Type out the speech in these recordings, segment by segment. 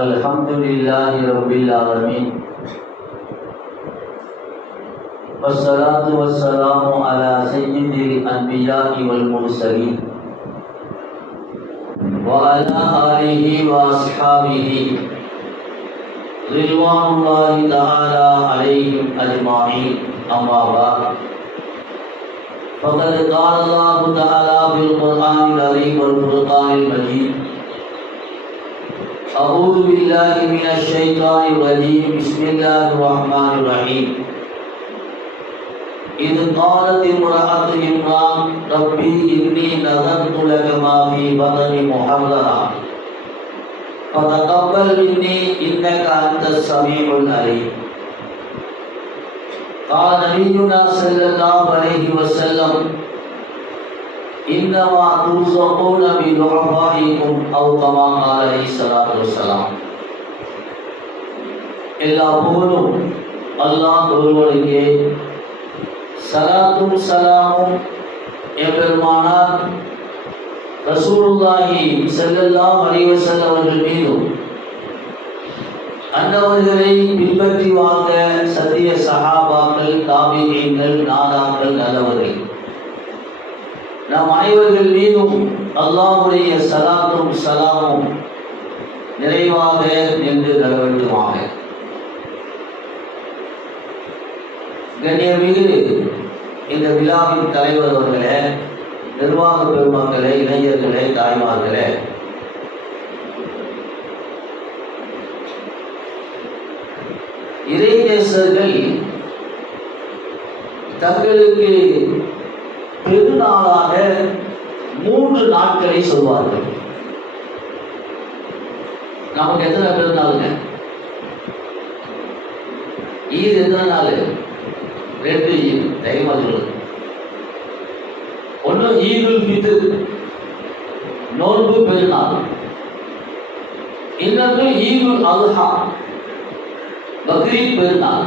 अल्हम्दुलिल्लाहि रब्बिल आलमीन वस्सलातु वस्सलामु अला सय्यिदिल अंबिया'i वल मुरसलीन व अला आलिहि व अस्हाबिहि रिज़वानुल्लाहि तआला अलैहिम अजमाईन अम्मा बाद फ़क़द क़ाल अल्लाहु तआला फ़िल क़ुरआनिल अज़ीम वल फ़ुरक़ानिल मजीद अऊज़ु बिल्लाहि मिनश शैतानिर रजीम बिस्मिल्लाहिर रहमानिर रहीम इज़ क़ालत इम्रअतु इम्रान रब्बी इन्नी नज़रतु लक मा फ़ी बतनी मुहर्ररा फ़तक़ब्बल मिन्नी इन्नका अंतस समीउल अलीम। क़ाल नबियुना सल्लल्लाहु अलैहि वसल्लम इन्नमा तुरज़क़ून बिदुअफ़ाइकुम औ कमा क़ाल अलैहिस्सलातु वस्सलाम। எல்லா புகழும் அல்லாஹ் ஒருவனுக்கே, சலாத்தும் சலாமும் எம்பெருமானார் ரசூலுல்லாஹி ஸல்லல்லாஹு அலைஹி வஸல்லம் அவர்கள் மீதும் அன்னவர்களை பின்பற்றி வாழ்ந்த சத்திய சஹாபாக்கள், தாபீஈன்கள், நாதாக்கள், நல்லவர்கள் நம் அனைவர்கள் மீதும் அல்லாஹ்வுடைய சலாத்தும் சலாமும் நிறைவாக நின்று நிலவட்டுமாக. கண்ணியமிகு இந்த விழாவின் தலைவர் அவர்களே, நிர்வாக பெருமக்களே, இளைஞர்களே, தாய்மார்களே, இறைநேசர்கள் தங்களுக்கு பெருநாளாக 3 நாட்களை சொல்வார்கள். நமக்கு எத்தனை பெருநாளுங்க? ஈத் எத்தனை நாள்? 2 ஈத். தைரியமா சொல்லுங்க. ஒன்று ஈதுல் ஃபித்ர், நோன்பு பெருநாள். இன்னொன்று ஈதுல் அல்ஹா, பக்ரீத் பெருநாள்.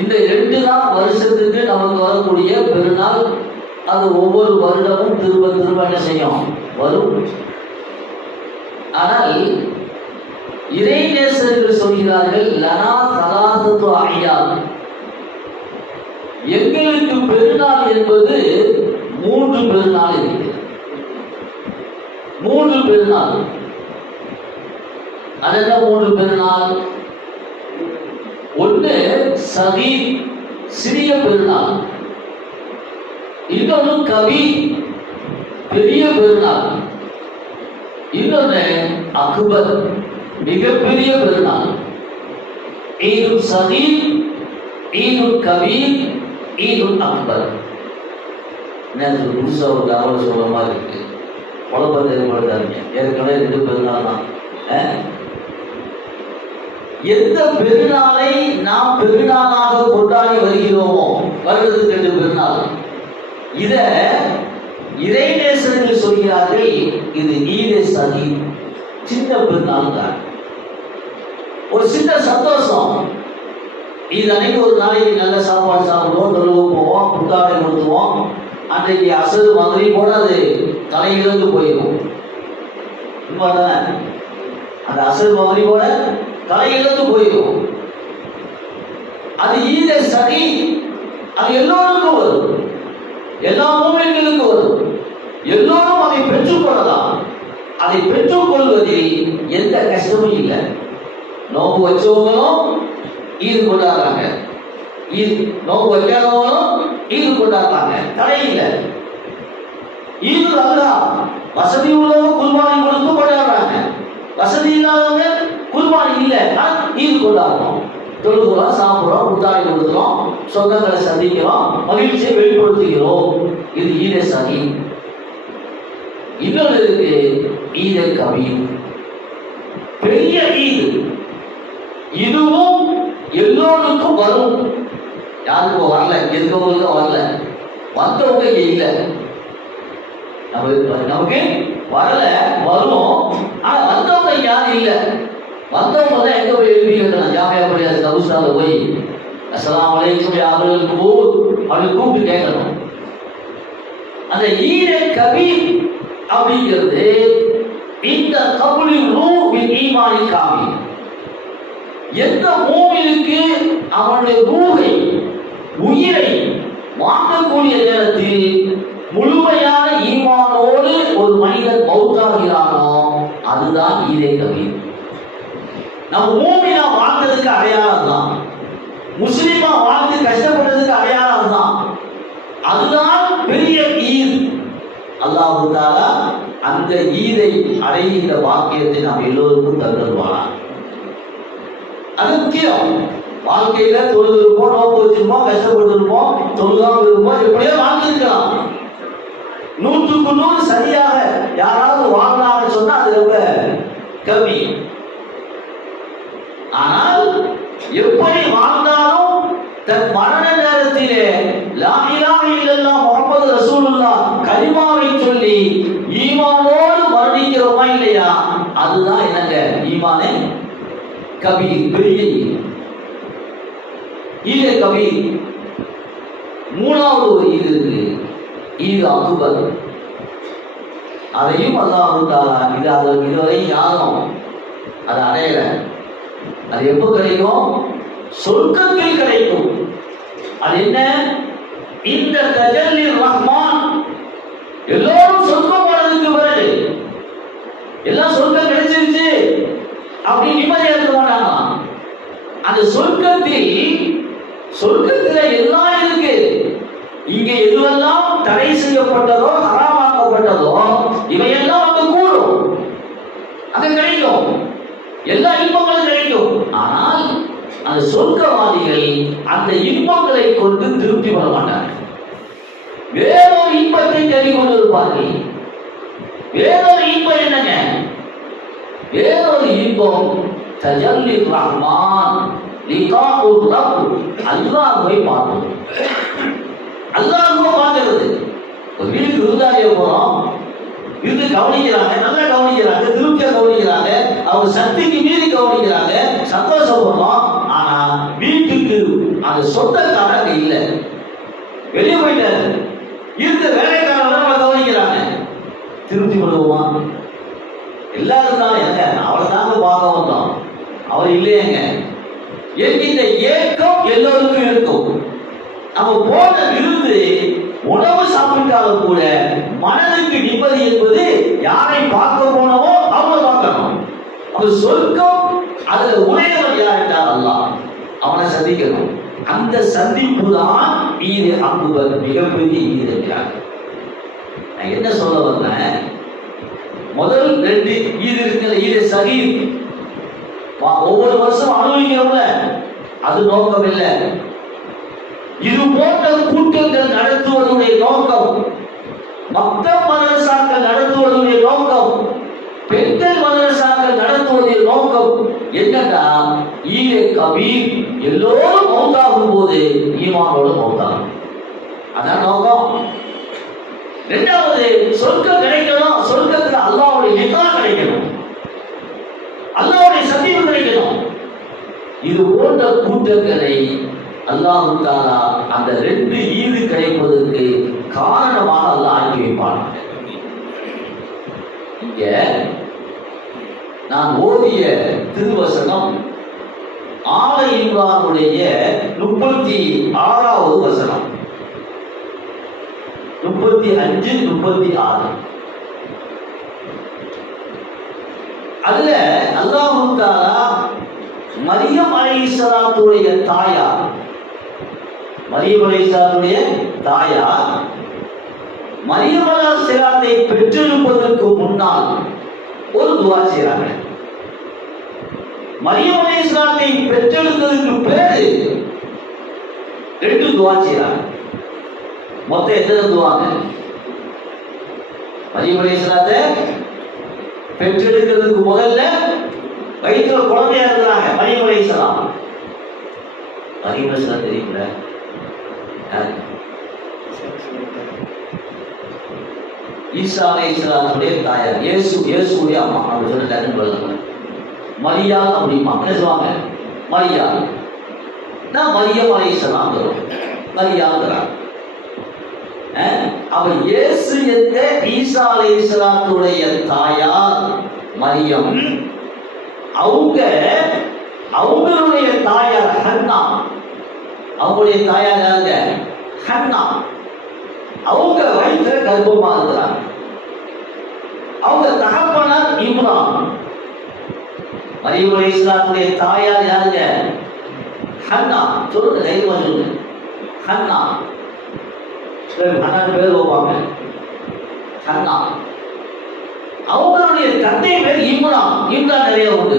இந்த 2 தான் வருஷத்துக்கு நமக்கு வரக்கூடிய பெருநாள். அது ஒவ்வொரு வருடமும் திரும்ப திரும்ப என்ன செய்யும்? வரும். ஆனால் இறைநேசர்கள் சொல்கிறார்கள், லனா சலாசத்து அய்யாம், எங்களுக்கு பெருநாள் என்பது 3 பெருநாள் இருக்கு. 3 பெருநாள். அதென்ன 3 பெருநாள்? ஒன்று சகீர், சிறிய பெருநாள். இன்னொன்று கபீர், பெரிய பெருநாள். இன்னொன்று அக்பர், மிகப்பெரிய பெருநாள். ஈதுல் சகீர், ஈதுல் கபீர், ஈதுல் அக்பர். நேற்று புதுசாக ஒரு தகவல் சொல்ற மாதிரி இருக்கு. குழப்பத்தை ஏற்படுத்தாதீங்க. ஏற்கனவே 2 பெருநாள் தான். எந்த பெருநாளை நாம் பெருநாளாக கொண்டாடி வருகிறோமோ, வருடத்துக்கு 2 பெருநாள். இத இறைநேசர்கள் சொல்கிறார்கள், இது ஈதே சகீர், சின்ன பெருநாள் தான். ஒரு சின்ன சந்தோஷம். இது அன்னைக்கு ஒரு நாளைக்கு நல்ல சாப்பாடு சாப்பிடுவோம், தொழுவு போவோம், புத்தாடை கொடுத்துவோம். அன்றைக்கு அசது மதுரை போட அது தலையிலிருந்து போயிடும். அந்த அசது மதுரை போட தலையிலிருந்து போயிடும். அது ஈதே சகீர். அது எல்லோருக்கும் வரும், எல்லா மூமின்களுக்கும் வரும். எல்லோரும் அதை பெற்றுக்கொள்ளலாம். அதை பெற்றுக்கொள்வதில் எந்த கஷ்டமும் இல்லை. நோம்பு வச்சவங்களும் ஈது கொண்டாடுறாங்க, நோம்பு வைக்காதவங்களும் ஈது கொண்டாடுறாங்க, தடை இல்லை. ஈது அல்லா வசதி உள்ளவங்க குர்பானி கொடுத்து கொண்டாடுறாங்க, வசதி இல்லாதவங்க குர்பானி இல்லை, ஈது கொண்டாடுறோம். தொழுகிறோம், சாப்பிட்றோம், புத்தாடை கொடுக்கிறோம், சொந்தங்களை சந்திக்கிறோம், மகிழ்ச்சியை வெளிப்படுத்துகிறோம். இது ஈதே சகீர். இன்னொன்று இருக்கு ஈதே கபீர், பெரிய ஈது. இதுவும் எல்லோருக்கும் வரும். யாருக்கும் வரல, இருக்கவங்களுக்கும் வரல, வந்தவங்க இல்லை. நமக்கு வரல, வரும். ஆனா வந்தவங்க யாரும் இல்லை. வந்தவங்க தான் எங்க போய் எழுதி வைக்கலாம்? ஜாமியா பள்ளியார் கபூஸ்தான்ல போய் அஸ்ஸலாமு அலைக்கும் அவர்களுக்கு அப்படின்னு கூப்பிட்டு கேட்கணும். அந்த ஈதே கபீர் அப்படிங்கிறது இந்த கபுலி ரூஹின் ஈமானி காமி. எந்த மூமினுக்கு அவனுடைய ரூஹை, உயிரை வாங்கக்கூடிய நேரத்தில் முழுமையான ஈமானோடு ஒரு மனிதன் மௌத்தாகிறானோ அதுதான் ஈதே கபீர். நம்ம மூமினா வாழ்ந்ததுக்கு அடையாளம் தான், முஸ்லிமா வாழ்ந்து கஷ்டப்பட்டதுக்கு அடையாளம் தான். அதுதான் பெரிய ஈத். அல்லாஹ் தஆலா அந்த ஈதை அடைகின்ற பாக்கியத்தை நாம் எல்லோருக்கும் தந்துடுவான். அது முக்கியம். வாழ்க்கையில தொழுது இருப்போம், நோக்கு வச்சிருப்போம், கஷ்டப்பட்டு இருப்போம், தொழுதாம இருப்போம், எப்படியோ வாழ்ந்துருக்கலாம். 100க்கு 100 சரியாக யாராவது வாழ்ந்தாங்கன்னு சொன்னா அது ரொம்ப கம்மி. ஆனால் எப்படி வாழ்ந்தாலும் தன் மரண நேரத்திலே லா இலாஹ இல்லல்லாஹ் முஹம்மது ரசூலுல்லாஹ் கலிமாவை சொல்லி ஈமானோடு மரணிக்கிறோமா இல்லையா, அதுதான் என்னங்க ஈமானே கபீர், பெரிய ஈதே கபீர். மூணாவது ஒரு ஈது இருக்கு, ஈது அக்பர். அதையும் அல்லாஹ் தஆலா இதுவரை யாரும் அதை அடையல. அது எப்போ கிடைக்கும்? சொர்க்கத்தில் கிடைக்கும். அது என்ன? இந்த தஜல்லி ரஹ்மான். எல்லோரும் சொர்க்கம் போனதுக்கு பிறகு எல்லாம் சொர்க்கம் கிடைச்சிருச்சு அப்படி நிம்மதியா இருக்க மாட்டாங்க. அந்த சொர்க்கத்தில் எல்லாம் இருக்கு. இங்க எதுவெல்லாம் தடை செய்யப்பட்டதோ, ஹராமாக்கப்பட்டதோ, இவையெல்லாம் அங்க கூடும், அங்க கிடைக்கும், எல்லா இன்பங்களும் கிடைக்கும். ஆனால் அந்த சொர்க்கவாதிகள் அந்த இன்பங்களை கொண்டு திருப்தி பண்ண மாட்டார்கள். வேறொரு இன்பத்தை தேடிக் கொண்டிருப்பார்கள். வேறொரு இன்பம் என்னங்க? வேறொரு இன்பம் தஜல்லி ரஹ்மான், லிகாஉர் ரப், அல்லாஹ்வை பார்ப்பது. அல்லாஹ்வை பார்க்கிறது. ஒரு வீட்டுக்கு விருந்தாளிய போறோம், இருந்து கவனிக்கிறாங்க, நல்லா கவனிக்கிறாங்க, திருப்தியா கவனிக்கிறாங்க, அவங்க சக்திக்கு மீறி கவனிக்கிறாங்க, சந்தோஷப்படுறோம். ஆனா வீட்டுக்கு அந்த சொந்தக்காரங்க இல்லை, வெளியே போயிட்டாரு, இருந்த வேலைக்காரங்க அவளை கவனிக்கிறாங்க, திருப்தி பண்ணுவோமா? எல்லாரும் தான் எங்க அவளை தாங்க பார்க்க வந்தோம், அவர் இல்லையங்க என்கின்ற ஏக்கம் எல்லோருக்கும் இருக்கும். நம்ம போன விருந்து உணவு சாப்பிட்டாலும் கூட மனதுக்கு நிம்மதி என்பது யாரை பார்க்க போனவோ அவங்க பார்க்கணும். அது சொர்க்கம். அதுல உடையவன் யார் என்றால் அல்லாஹ், அவனை சந்திக்கணும். அந்த சந்திப்பு தான் ஈது அக்பர், மிகப்பெரிய ஈது என்றார். நான் என்ன சொல்ல வந்தேன்? முதல் 2 ஈது இருக்குல்ல, ஈது சகீர், ஒவ்வொரு வருஷம் அனுபவிக்கிறோம்ல, அது நோக்கம் இல்லை. இது போன்ற கூட்டங்கள் நடத்துவதுடைய நோக்கம், மத்த மதரசாக்கள் நடத்துவதுடைய நோக்கம், பெண்கள் மதரசாக்கள் நடத்துவதுடைய நோக்கம் என்னன்னா ஈதே கபீர். எல்லோரும் மௌத்தாகும் போது ஈமானோடு மௌத்தாகும், அதான் நோக்கம். 2வது சொர்க்கம் கிடைக்கணும், சொர்க்கத்துல அல்லாஹ்வுடைய லிகா கிடைக்கணும், அல்லாஹ்வுடைய சத்தியம் கிடைக்கணும். இது போன்ற கூட்டங்களை அல்லாஹ் தஆலா அந்த 2 ஈது கிடைப்பதற்கு காரணமாக அல்லாஹ் ஆக்கி வைப்பான். இங்க நான் ஓதிய திருவசனம் ஆல இம்ரானுடைய 36வது வசனம், 35, 36. அதுல அல்லாஹ் தஆலா மரியம் அலைஹிஸ்ஸலாத்துடைய தாயார், மரியம் அலைஹிஸ்ஸலாத்துடைய தாயார் மரியம் அலைஹிஸ்ஸலாத்தை பெற்றெடுப்பதற்கு முன்னால் ஒரு துஆ செய்றாங்க. மரியம் அலைஹிஸ்ஸலாத்தை பெற்றெடுத்ததுக்கு பிறகு 2 துஆ செய்றாங்க. மொத்தம் எத்தனை துஆங்க? மரியம் அலைஹிஸ்ஸலாத்தை பெற்றெடுக்கிறதுக்கு முதல்ல வயிற்றுல குழந்தையா இருக்கிறாங்க மரியம் அலைஹிஸ்ஸலாம். மரியம் அலைஹிஸ்ஸலாம் தெரியுங்கள? ஈசா அலைஹிஸ்ஸலாத்துடைய தாயார், இயேசுடைய அம்மா அப்படி சொல்லிட்டாங்க. மரியா அப்படிமா என்ன சொல்லுவாங்க? மரியா. நான் மரியம் அலைஹிஸ்ஸலாம் மரியாங்கிறாங்க. அவ இயேசு என்ற ஈசா அலைஹிஸ்ஸலாத்துடைய தாயார் மரியம், அவங்களுடைய தாயார் ஹன்னா. அவங்களுடைய தாயார் யாருங்க? ஹன்னா. அவங்க வயிற்றுல கர்ப்பமா இருக்கிறாங்க. அவங்க தகப்பனார் இம்ரான். மரியம் அலைஹிஸ்ஸலாத்துடைய தாயார் யாருங்க? ஹன்னா. சொல்லுங்க, தைரியமா சொல்லுங்க. ஹன்னா. ஹன்னா பேர் வைப்பாங்க, ஹன்னா. அவங்களுடைய தந்தை பேர் இம்ரான். இம்ரான் நிறைய உண்டு.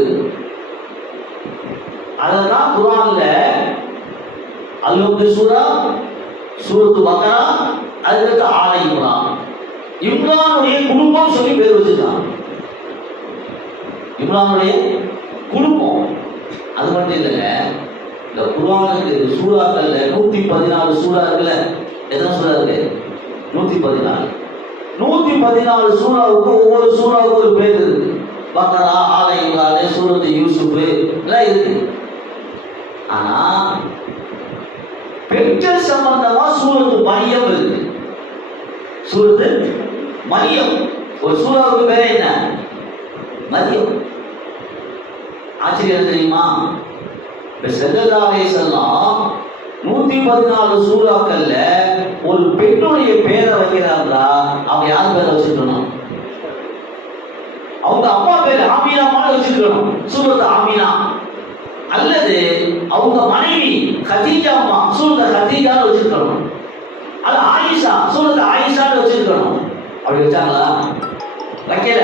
அததான் குர்ஆன்ல அல்-முல்க் சூரா, சூரத்து பக்ரா, அதுக்கு ஆல இம்ரான். இம்ரானுடைய குடும்பம் சொல்லி பேர் வச்சிருக்காங்க. இம்ரானுடைய குடும்பம். அது மட்டும் இல்லைங்க, இந்த குர்ஆனுக்கு சூறாக்கள்ல 114 சூறா இருக்குல்ல. எத்தனை சூறா இருக்கு? 114. 114 சூறாவுக்கு ஒவ்வொரு சூறாவுக்கு ஒரு பேர் இருக்கு. பக்ரா, ஆல இம்ரான், சூரத்து யூசுப் எல்லாம் இருக்கு. ஆனா பெண்கள் சம்பந்தமா சூரத்து மரியம் இருக்கு. சூரத்து மரியம் ஒரு சூறாவுக்கு பேர் என்ன? மரியம். ஆச்சரியம் தெரியுமா? ஸல்லல்லாஹு அலைஹி வஸல்லம் 114 சூறாக்கள்ல ஒரு பெண்ணுடைய பேரை வைக்கிறாங்களா, அவங்க யார் பேரை வச்சிருக்கணும்? அவங்க அப்பா பேர் ஆமீனா வச்சிருக்கணும், சூரத் ஆமீனா. அல்லது அவங்க மனைவி கதீஜா அம்மா, சூரத் கதீஜா வச்சிருக்கணும். அது ஆயிஷா, சூரத் ஆயிஷா வச்சிருக்கணும். அப்படி வச்சாங்களா? வைக்கல.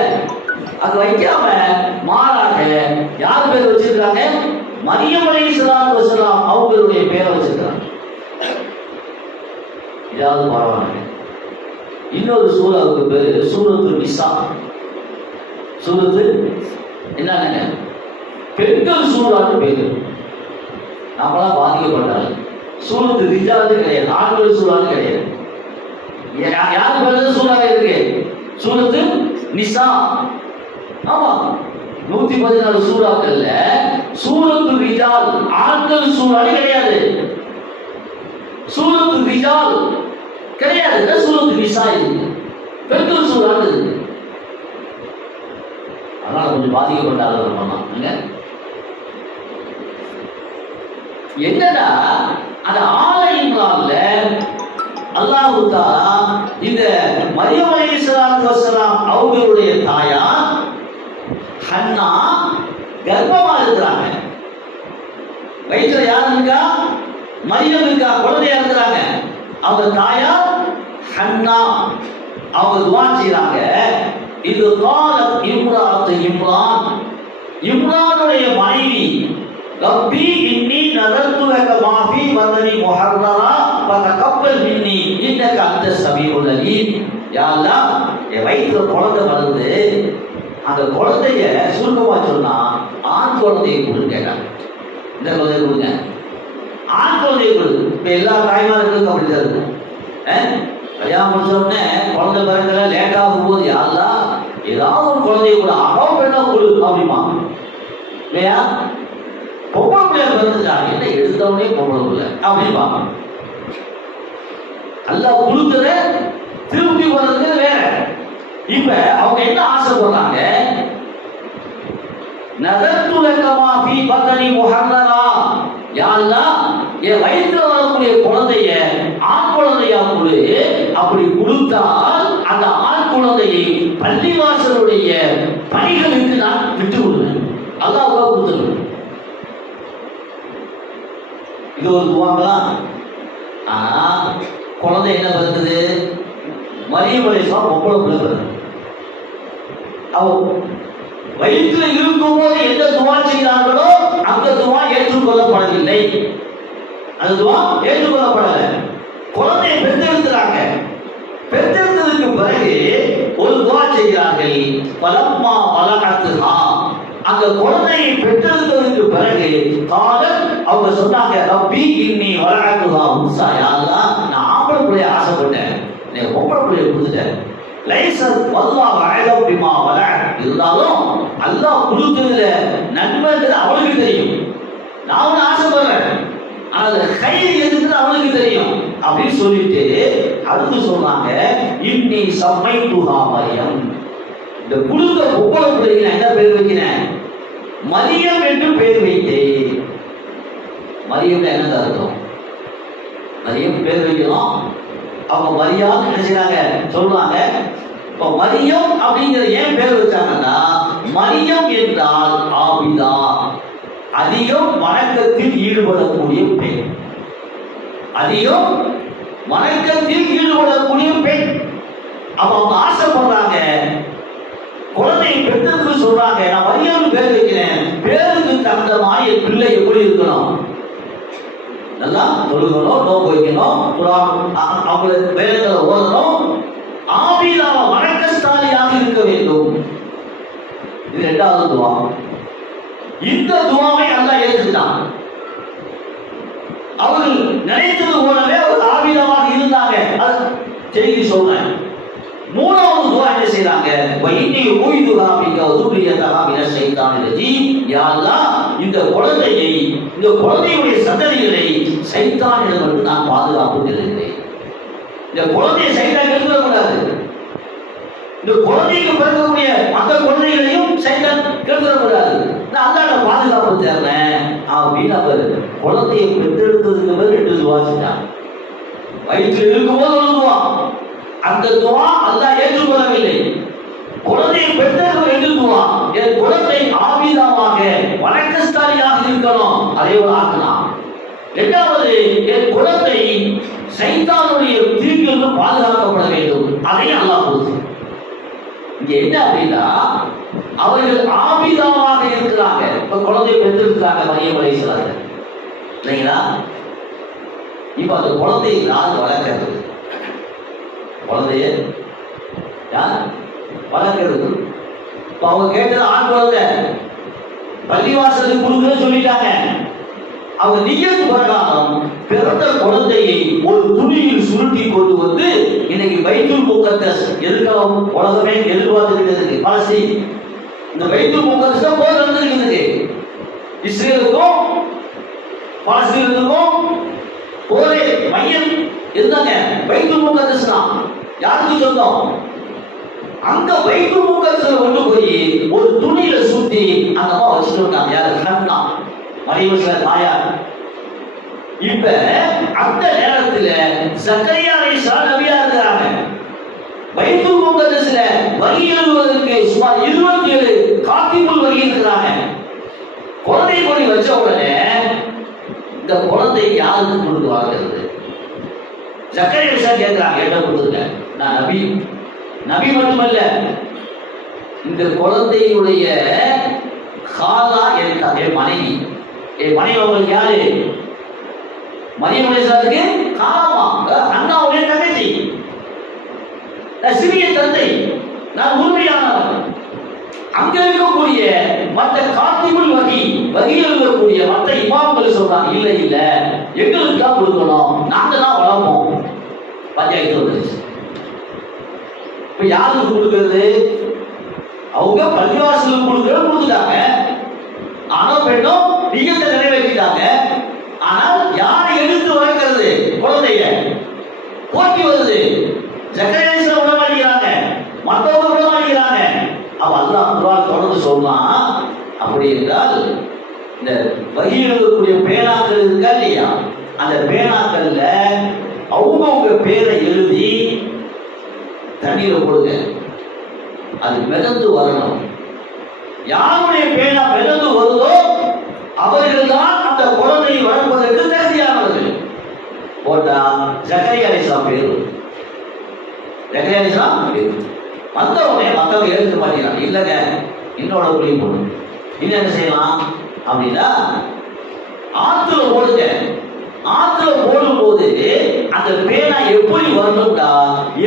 அது வைக்காம மாறாக யார் பேர் வச்சிருக்காங்க? மரியம் அலைஹிஸ்ஸலாத்து வஸலாம் அவங்களுடைய பேரை வச்சிருக்காங்க. இதாவது பரவாயில்ல. இன்னொரு சூறாவுக்கு பேரு சூரத்து நிசா. சூரத்து என்னங்க? பெண்கள் சூறான்னு பேரு. நம்மளாம் பாதிக்கப்பட்டாங்க. சூரத்து ரிஜால் கிடையாது, ஆண்கள் சூறான்னு கிடையாது. யாரு பேரு சூறாவே இருக்கு? சூரத்து நிசா. ஆமா, 114 சூறாக்கள்ல சூரத்து ரிஜால் ஆண்கள் சூறான்னு கிடையாது. சூரத்து ரிஜால் கிடையாது, சூரத்து நிசா இருக்கு, பெண்கள் சூறான்னு இருக்கு. அதனால கொஞ்சம் பாதிக்கப்பட்டாங்க. என்னடா அந்த ஆல இம்ரான்ல அல்லாஹ் தஆலா இந்த மரியம் அலைஹிஸ்ஸலாத்து வஸலாம் அவங்களுடைய தாயார் ஹன்னா கர்ப்பமா இருக்கிறாங்க. வயிற்றுல யார் இருக்கா? மரியம் இருக்கா, குழந்தையா இருக்கிறாங்க. அவங்க தாயார் ஹன்னா. அவங்க துஆ செய்றாங்க. இது காலத் இம்ராத்து இம்ரான், இம்ரானுடைய மனைவி, ரப்பி இன்னி நதர்து லக மா ஃபீ பத்னி முஹர்ரரா ஃபதகப்பல் மின்னி இன்னக அன்த ஸமீஉல் அலீம். யா அல்லாஹ், என் வயிற்றுல குழந்தை வருது, அந்த குழந்தைய சுருக்கமா சொன்னா ஆண் குழந்தையை கொடுன்னு கேட்டாங்க. இந்த குழந்தைய கொடுங்க, ஆண் குழந்தையை கொடு. இப்ப எல்லா தாய்மார்களுக்கும் அப்படிதான் இருக்கும். கல்யாணம் முடிச்ச உடனே குழந்தை பிறகுல லேட் ஆகும் போது யா அல்லாஹ் ஏதாவது ஒரு குழந்தைய கூட அகோ பெண்ணா கொடு அப்படிமா இல்லையா? பொம்பளை பிள்ளைய பிறந்துட்டாங்க, என்ன எடுத்தவனே பொம்பளை பிள்ளை அப்படின்பா. அல்லாஹ் கொடுத்தத திருப்பி வர்றது வேற. இப்ப அவங்க என்ன ஆசைப்படுறாங்க? நதர்து லக மா ஃபீ பத்னி முஹர்ரரா, யா அல்லாஹ் என் வயிற்றுல வரக்கூடிய குழந்தைய ஆண் குழந்தையா கொடு. அப்படி கொடுத்தால் அந்த ஆண் குழந்தையை பள்ளிவாசலுடைய பணிகளுக்கு நான் விட்டு விடுவேன். அல்லாஹ்வுக்காக கொடுத்துருவேன். இது ஒரு துவாங்களா? ஆனா குழந்தை என்ன பிறந்தது? மரியம் அலைஹிஸ்ஸலாம் பொம்பளை பிள்ளை பிறந்தது. அவ வயிற்றுல இருக்கும் போது எந்த துவா செய்தார்களோ அந்த துவா ஏற்றுக்கொள்ளப்படவில்லை. அந்த துவா ஏற்றுக்கொள்ளப்படல. குழந்தையை பெற்றெடுக்கிறாங்க. பெற்றெடுத்ததுக்கு பிறகு ஒரு துவா செய்கிறார்கள். பலம்மா வலகத்துஹா, அந்த குழந்தையை பெற்றெடுத்ததுக்கு பிறகு காலன் அவங்க சொன்னாங்க, ரப்பி இன்னி வலகத்துஹா உன்சா, யா அல்லாஹ் நான் ஆம்பளை பிள்ளைய ஆசைப்பட்டேன், நீ பொம்பளை பிள்ளைய கொடுத்துட்டேன். லைசத் வல்லாஹு அலம் பிமா வலா, இருந்தாலும் அல்லாஹ் கொடுத்ததுல நன்மைன்றது அவளுக்கு தெரியும். நான் ஒன்று ஆசைப்படுறேன், அது கை எதுன்னு அவளுக்கு தெரியும் அப்படின்னு சொல்லிட்டு அடுத்து சொன்னாங்க, இன்னி சம்மைத்துஹா மரியம், இந்த கொடுத்த ஒவ்வொரு பிள்ளைக்கு நான் என்ன பேர் வைக்கிறேன்? மரியம் என்று பேர் வைத்தேன். மரியம் என்ன அர்த்தம்? மரியம் பேர் வைக்கணும். அவங்க மரியாதை என்ன செய்றாங்க சொல்றாங்க. இப்போ மரியம் அப்படிங்கிற ஏன் பேர் வச்சாங்கன்னா, மரியம் என்றால் ஆபிதா, அதிகம் வணக்கத்தில் ஈடுபடக்கூடிய பெண். அதிகம் வணக்கத்தில் ஈடுபடக்கூடிய பெண். அப்ப அவங்க ஆசைப்படுறாங்க, குழந்தையை பெற்றதுக்கு சொல்றாங்க, நான் மரியாதை பேர் வைக்கிறேன், பேருக்கு தகுந்தமாக என் பிள்ளை எப்படி இருக்கணும்? நல்லா தொழுகணும், நோக்கு வைக்கணும், அவங்களுக்கு வேலைகளை ஓதணும், ஆபீதாவை வணக்கஸ்தாலியாக இருக்க வேண்டும். இது இரண்டாவது துவா. இந்த துவாவை அல்லாஹ் ஏற்றுட்டான். அவர்கள் நினைத்தது போலவே ஒரு ஆபீதாவாக இருந்தாங்க. அது செய்தி சொல்றேன். மூணாவது துவா என்ன செய்றாங்க? வைனி ஊய்துஹா பிக வதுரியதஹா மின ஷைத்தானிர் ரஜீம். யா அல்லாஹ், இந்த குழந்தையுடைய சந்ததிகளை சைத்தானிடமிருந்து நான் பாதுகாப்பு தருகிறேன். இந்த குழந்தையை சைத்தான் கெடுத்துடக்கூடாது. இந்த குழந்தைக்கு பிறக்கக்கூடிய மற்ற குழந்தைகளையும் சைத்தான் கெடுத்துடக்கூடாது. நான் அல்லாஹ்ட்ட பாதுகாப்பு தர்றேன் அப்படின்னு அவர் குழந்தையை பெற்றெடுத்ததுக்கு பிறகு 2 துவா செஞ்சாங்க. வயிற்றில் இருக்கும்போது ஒரு துவா, அந்த துவா அல்லாஹ் ஏற்றுக்கொள்ளவில்லை. குழந்தையை பெற்றெடுக்க 2 துவா, என் குழந்தை ஆபீதாவாக வணக்கஸ்தாலியாக இருக்கணும், அதே ஒரு ஆக்கலாம். இரண்டாவது, என் குழந்தை சைத்தானுடைய தீங்கிலிருந்து பாதுகாக்கப்பட வேண்டும், அதையும் அல்லாஹ் கொடுத்து. இங்க என்ன அப்படின்னா, அவர்கள் ஆபீதாவாக இருக்கிறாங்க. இப்ப குழந்தையை பெற்றிருக்கிறாங்க மரியம் அலைஹிஸ்ஸலாம் இல்லைங்களா? இப்ப அந்த குழந்தையை யார் வளர்க்கிறது? குழந்தைய யார் வளர்க்கிறது? இப்ப அவங்க கேட்டது ஆண் குழந்தை, பள்ளிவாசலுக்கு கொடுக்குன்னு சொல்லிட்டாங்க. அவங்க நியத்து பிரகாரம் பிறந்த குழந்தையை ஒரு துணியில் சுருட்டி கொண்டு வந்து இன்னைக்கு பைத்துல் முகத்தஸ் எதுக்காக உலகமே எதிர்பார்த்துக்கிட்டு இருக்கு. பாலஸ்தீன் இந்த பைத்துல் முகத்தஸ் தான் போர் நடந்துருக்கு. இஸ்ரேலுக்கும் பாலஸ்தீனுக்கும் போரே மையம் இருந்தாங்க. பைத்துல் முகத்தஸ் தான் யாருக்கு சொந்தம்? அங்க பைத்துல் முகத்தஸ்ல கொண்டு போய் ஒரு துணியில சுத்தி அந்த அம்மா வச்சுட்டு வந்தாங்க. யாரு? ஹன்னா, மரியம் தாயார். இப்ப அந்த நேரத்துல சக்கரியா அலைஹிஸ்ஸலாம் நபியா இருக்கிறாங்க. பைத்துல் முகத்தஸ்ல வரி எழுதுவதற்கு சுமார் 27 காத்திபுல் வரி இருக்கிறாங்க. குழந்தை கொடி வச்ச உடனே இந்த குழந்தை யாருக்கு கொண்டு வாங்கிறது? சக்கரியா அலைஹிஸ்ஸலாம் கேட்கிறாங்க, என்ன கொடுத்துருங்க, நான் நபி மட்டுமல்ல, இந்த குழந்தையுடைய காலா என் மனைவி. என் மனைவி அவங்களுக்கு யாரு? மரியம் அலைஹிஸ்ஸலாத்துக்கு காலாமா, அண்ணாவுடைய தங்கச்சி, சிறிய தந்தை, நான் உரிமையானவர். அங்க இருக்கக்கூடிய மற்ற காத்திபுல் வகி எழுதக்கூடிய மற்ற இமாம்கள் சொல்றாங்க, இல்ல இல்ல எங்களுக்கு தான் கொடுக்கணும், நாங்க தான் வளர்ப்போம். பஞ்சாயத்து வந்துருச்சு. இப்ப யாருக்கு கொடுக்கிறது? அவங்க பள்ளிவாசலுக்கு கொடுத்துட்டாங்க. ஆனா பெண்ணும் நீயத்தை நிறைவேற்றிட்டாங்க. ஆனால் யாரை எடுத்து வளர்க்கிறது? குழந்தைய போட்டி வருது. சக்கரியா அலைஹிஸ்ஸலாம் விட மாட்டேங்கிறாங்க, மற்றவங்க விட மாட்டேங்கிறாங்க. அப்ப அல்லாஹ் குர்ஆன் தொடர்ந்து சொல்றான், அப்படி என்றால் இந்த வகி எழுதக்கூடிய பேனாக்கள் இருக்கா இல்லையா, அந்த பேனாக்கள்ல அவங்கவுங்க பேரை எழுதி தண்ணீரை போடுங்க, அது மிதந்து வரணும். யாருடைய பேனா மிதந்து வருதோ அவர்கள் தான் அந்த குழந்தையை வளர்ப்பதற்கு தகுதியானவர்கள். போட்டா சக்கரியா அலைஹிஸ்ஸலாம் பேரு, சக்கரியா அலைஹிஸ்ஸலாம் பேரு. மற்றவங்க எழுத மாட்டேங்கிறாங்க, இல்லைங்க இன்னொட புள்ளி போடும். இன்னும் என்ன செய்யலாம் அப்படின்னா, ஆத்துல போடுங்க. ஆத்துல போடும் போது அந்த பேனா எப்படி வரணும்டா,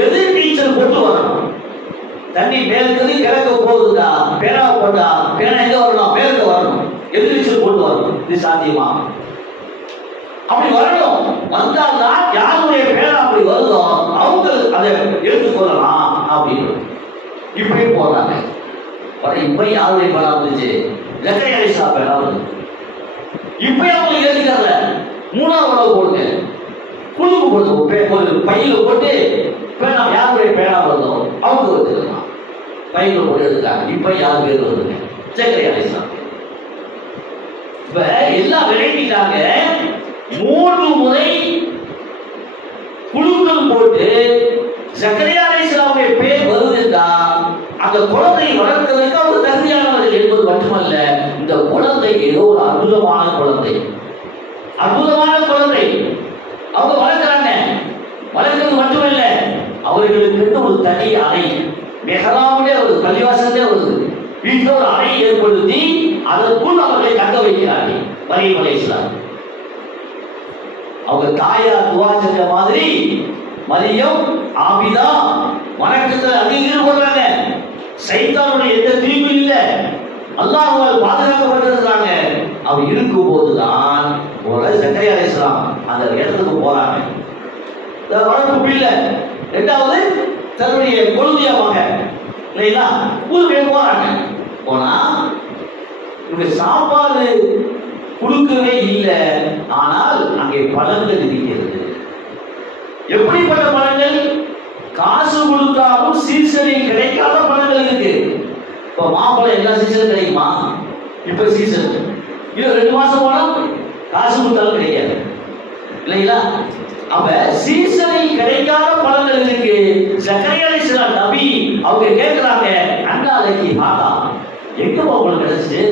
எதிர் நீச்சல் போட்டு வரணும். தண்ணி மேலுக்கு கிழக்க போகுதுடா, பேனா போட்டா பேனா எங்க வரணும்? மேலுக்கு வரணும், எதிர் நீச்சல் போட்டு வரணும். இது சாத்தியமா? அப்படி வரணும். வந்தால்தான் யாருடைய பேனா அப்படி வருதோ அவங்க அதை எடுத்துக்கொள்ளலாம் அப்படின்னு இப்படி போறாங்க. இப்ப யாருடைய பேனா வந்துச்சு? சக்கரியா அலைஹிஸ்ஸலாம் பேனா வந்து. இப்ப அவங்க எழுதிக்கல, 3ஆவது உணவு போடுங்க, குழுக்கு போடுங்க, ஒரு பையில போட்டு பேனா யாருடைய பேனா வருதோ அவங்க வச்சுக்கலாம். பையில போட்டு எடுத்தாங்க. இப்ப யார் பேர் வருதுங்க? ஜக்கரியா அலைஹிஸ்ஸலாம். இப்ப எல்லாம் விளங்கிட்டாங்க. 3 முறை குழுக்கள் போட்டு ஜக்கரியா அலைஹிஸ்ஸலாமுடைய பேர் வருதுன்னா அந்த குழந்தை வளர்க்கிறதுக்கு அவர் தகுதியானவர்கள் என்பது மட்டுமல்ல, இந்த குழந்தை ஏதோ ஒரு அற்புதமான குழந்தை, அற்புதமான குழந்தை. அவங்க வளர்க்கிறாங்க. வளர்க்கிறது மட்டுமல்ல, அவர்களுக்கு ஒரு தனி அறை, மெஹராபுடைய ஒரு பள்ளிவாசலே வருது, வீட்டில் ஒரு அறை ஏற்படுத்தி அதற்குள் அவர்களை தங்க வைக்கிறார்கள். மரியம் அலைஹிஸ்ஸலாம் அவங்க தாயார் துவா செஞ்ச மாதிரி மரியம் ஆபிதா வணக்கத்தில் அதிக ஈடுபடுறாங்க. சைத்தானுடைய எந்த தீர்வும் இல்லை, அல்லாஹ்வால் பாதுகாக்கப்பட்டிருக்கிறாங்க. அவர் இருக்கும் போதுதான் ஒரு ஜக்கரியா அலைஹிஸ்ஸலாம் அந்த இடத்துக்கு போறாங்க. வளர்ப்பு பிள்ளை, இரண்டாவது தன்னுடைய கொழுந்திய மகன் இல்லைங்களா, ஊருக்கு போறாங்க. போனா இவங்க சாப்பாடு கொடுக்கவே இல்லை, ஆனால் அங்கே பழங்கள் இருக்கிறது. எப்படிப்பட்ட பழங்கள்? காசு கொடுத்தாலும் சீசனில் கிடைக்காத பழங்கள் இருக்கு. இப்ப மாம்பழம் எல்லா சீசனும் கிடைக்குமா? இப்ப சீசன் இன்னும் 2 மாசம் போனா காசு கொடுத்தாலும் கிடைக்காது இல்லைங்களா? அப்ப சீசனில் கிடைக்காத பழங்கள் இருக்கு. ஜக்கரியா அலைஹிஸ்ஸலாம் நபி அவங்க கேட்கிறாங்க, அண்ணாலைக்கு ஆதா எங்க உங்களுக்கு கிடைச்சிச்சு?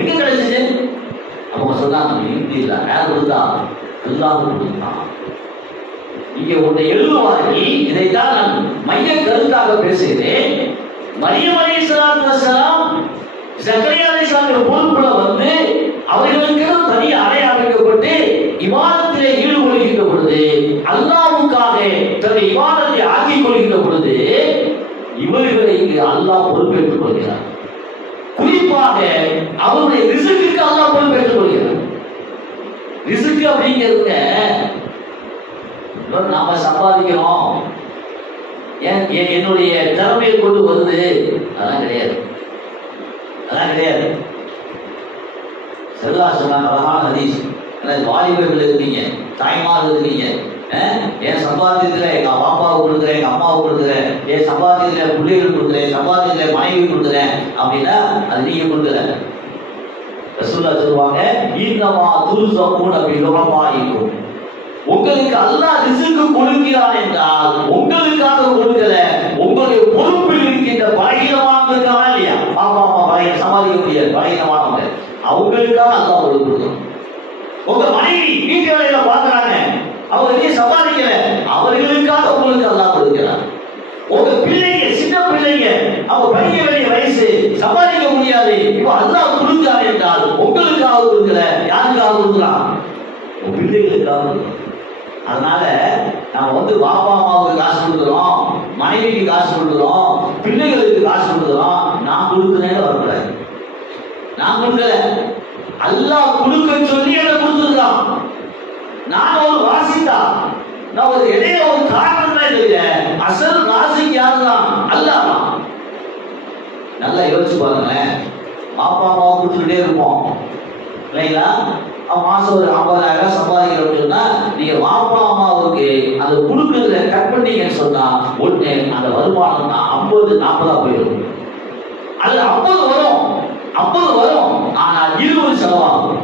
எங்க கிடைச்சிச்சு? அவங்க சொன்னாங்க, இல்ல யார் கொடுத்தா? அல்லாஹ் கொடுத்தான். இங்கே ஒன்றை எழுதுவார்கள். இதைத்தான் நான் மைய கருத்தாக பேசுகிறேன். மரியம் அலைஹிஸ்ஸலாத்து வஸ்ஸலாம் ஜக்கரியா அலைஹிஸ்ஸலாம் பொறுப்புல வந்து அவர்களுக்கு தனி அறை அமைக்கப்பட்டு இபாதத்திலே ஈடுபடுகின்ற பொழுது, அல்லாஹ்வுக்காக தன்னுடைய இபாதத்தை ஆக்கிக் கொள்கின்ற பொழுது இவர்களுக்கு அல்லாஹ் பொறுப்பேற்றுக் கொள்கிறார். குறிப்பாக அவருடைய ரிஸ்க்குக்கு அல்லாஹ் பொறுப்பேற்றுக் கொள்கிறார். ரிஸ்க் அப்படிங்கிறதுங்க நாம சம்பாதிக்கிறோம், என்னுடைய திறமையை கொண்டு வருது, அதெல்லாம் கிடையாது. அதெல்லாம் கிடையாது. செல்லா சொன்னாங்க, அழகான ஹதீஸ். வாலிபர்கள் இருக்கீங்க, தாய்மார்கள் இருக்கீங்க, என் சம்பாத்தியத்தில் எங்க அப்பாவுக்கு கொடுக்குறேன், எங்க அம்மாவுக்கு கொடுக்குறேன், என் சம்பாத்தியத்தில் பிள்ளைகளுக்கு கொடுக்குறேன், சம்பாத்தியத்தில் மனைவி கொடுக்குறேன் அப்படின்னா அது நீங்க கொடுக்கல. ரசூலுல்லாஹ் சொல்லுவாங்க, இன்னமா துர்ஸகூன பிலுரபாயிக்கும், உங்களுக்கு அல்லாஹ் ரிஸ்க் கொடுக்கிறான் என்றால் உங்களுக்காக கொடுக்கல, உங்களுடைய பொறுப்பில் இருக்கின்ற பலகீனமானவங்களுக்காக இல்லையா? பாப்பா அம்மா பலகீன சமாளிக்க முடியாது, பலகீனமானவங்க, அவங்களுக்காக அல்லாஹ் கொடுக்கணும். உங்க மனைவி வீட்டு வேலையில பாக்குறாங்க, அவங்க நீ சம்பாதிக்கல, அவர்களுக்காக உங்களுக்கு அல்லாஹ் கொடுக்கிறார். உங்க பிள்ளைங்க, சின்ன பிள்ளைங்க, அவங்க படிக்க வேண்டிய வயசு, சம்பாதிக்க முடியாது, இப்ப அல்லாஹ் கொடுக்கிறார் என்றால் உங்களுக்காக கொடுக்கல, யாருக்காக கொடுக்கிறான்? உங்க பிள்ளைகளுக்காக கொடுக்கிறான். அதனால நம்ம வந்து பாப்பா அம்மாவுக்கு காசு கொடுக்குறோம், மனைவிக்கு காசு கொடுக்குறோம், பிள்ளைகளுக்கு காசு கொடுக்குறோம், நான் கொடுக்குறேன்னு வரக்கூடாது. நான் கொடுக்கல, அல்லாஹ் கொடுக்க சொல்லி என்ன கொடுத்துருக்கான். நான் ஒரு வாசித்தா, நான் ஒரு இடையில ஒரு காரணம் தான் இல்லை, அசல் ராசிக்கு யாருதான்? அல்லாஹ் தான். நல்லா யோசிச்சு பாருங்க. பாப்பா அம்மாவை கொடுத்துக்கிட்டே இருப்போம் இல்லைங்களா? மாசம் ஒரு 50,000 சம்பாதிக்கிறோம்னு சொன்னா நீங்க பாப்பா அம்மாவுக்கு அந்த கொடுக்கறதுல கட் பண்ணீங்கன்னு சொன்னா ஒண்ணு அந்த வருமானம் 50-40 போயிடும். அது 50 வரும், ஆனா 20 செலவாகும்.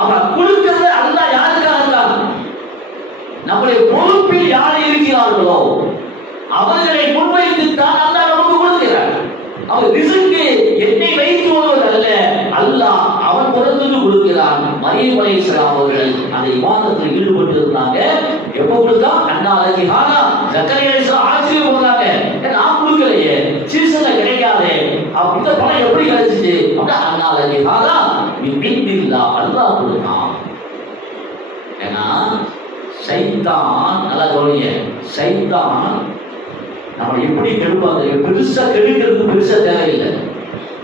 அப்ப கொடுக்கிறது அல்லாஹ் யாருக்காக இருக்காங்க? நம்முடைய பொறுப்பில் யார் இருக்கிறார்களோ அவர்களை முன்வைத்துத்தான் அல்லாஹ் நமக்கு கொடுக்கிறார். அவர் ரிஸ்க்கு என்னை வைத்து வருவதல்ல, அல்லாஹ் அவன் புறத்துக்கு கொடுக்கிறான். மரியம் அலைஹிஸ்ஸலாம் அவர்கள் அந்த இபாதத்தில் ஈடுபட்டு இருந்தாங்க. எப்ப கொடுத்தா? அன்னாலைக்கு ஹானா. ஜக்கரியா அலைஹிஸ்ஸலாம் ஆச்சரியப்படுறாங்க, நான் கொடுக்கலையே, சீசன்ல கிடைக்காதே, இந்த பணம் எப்படி கிடைச்சிச்சு? அப்படின்னா அன்னாலைக்கு ஹானா மின்பில்லா, அல்லாஹ் கொடுத்தான். ஏன்னா சைத்தான், நல்லா கவனிங்க, சைத்தான் நம்ம எப்படி கெடுப்பாங்க? பெருசா கெடுக்கிறதுக்கு பெருசா தேவையில்லை.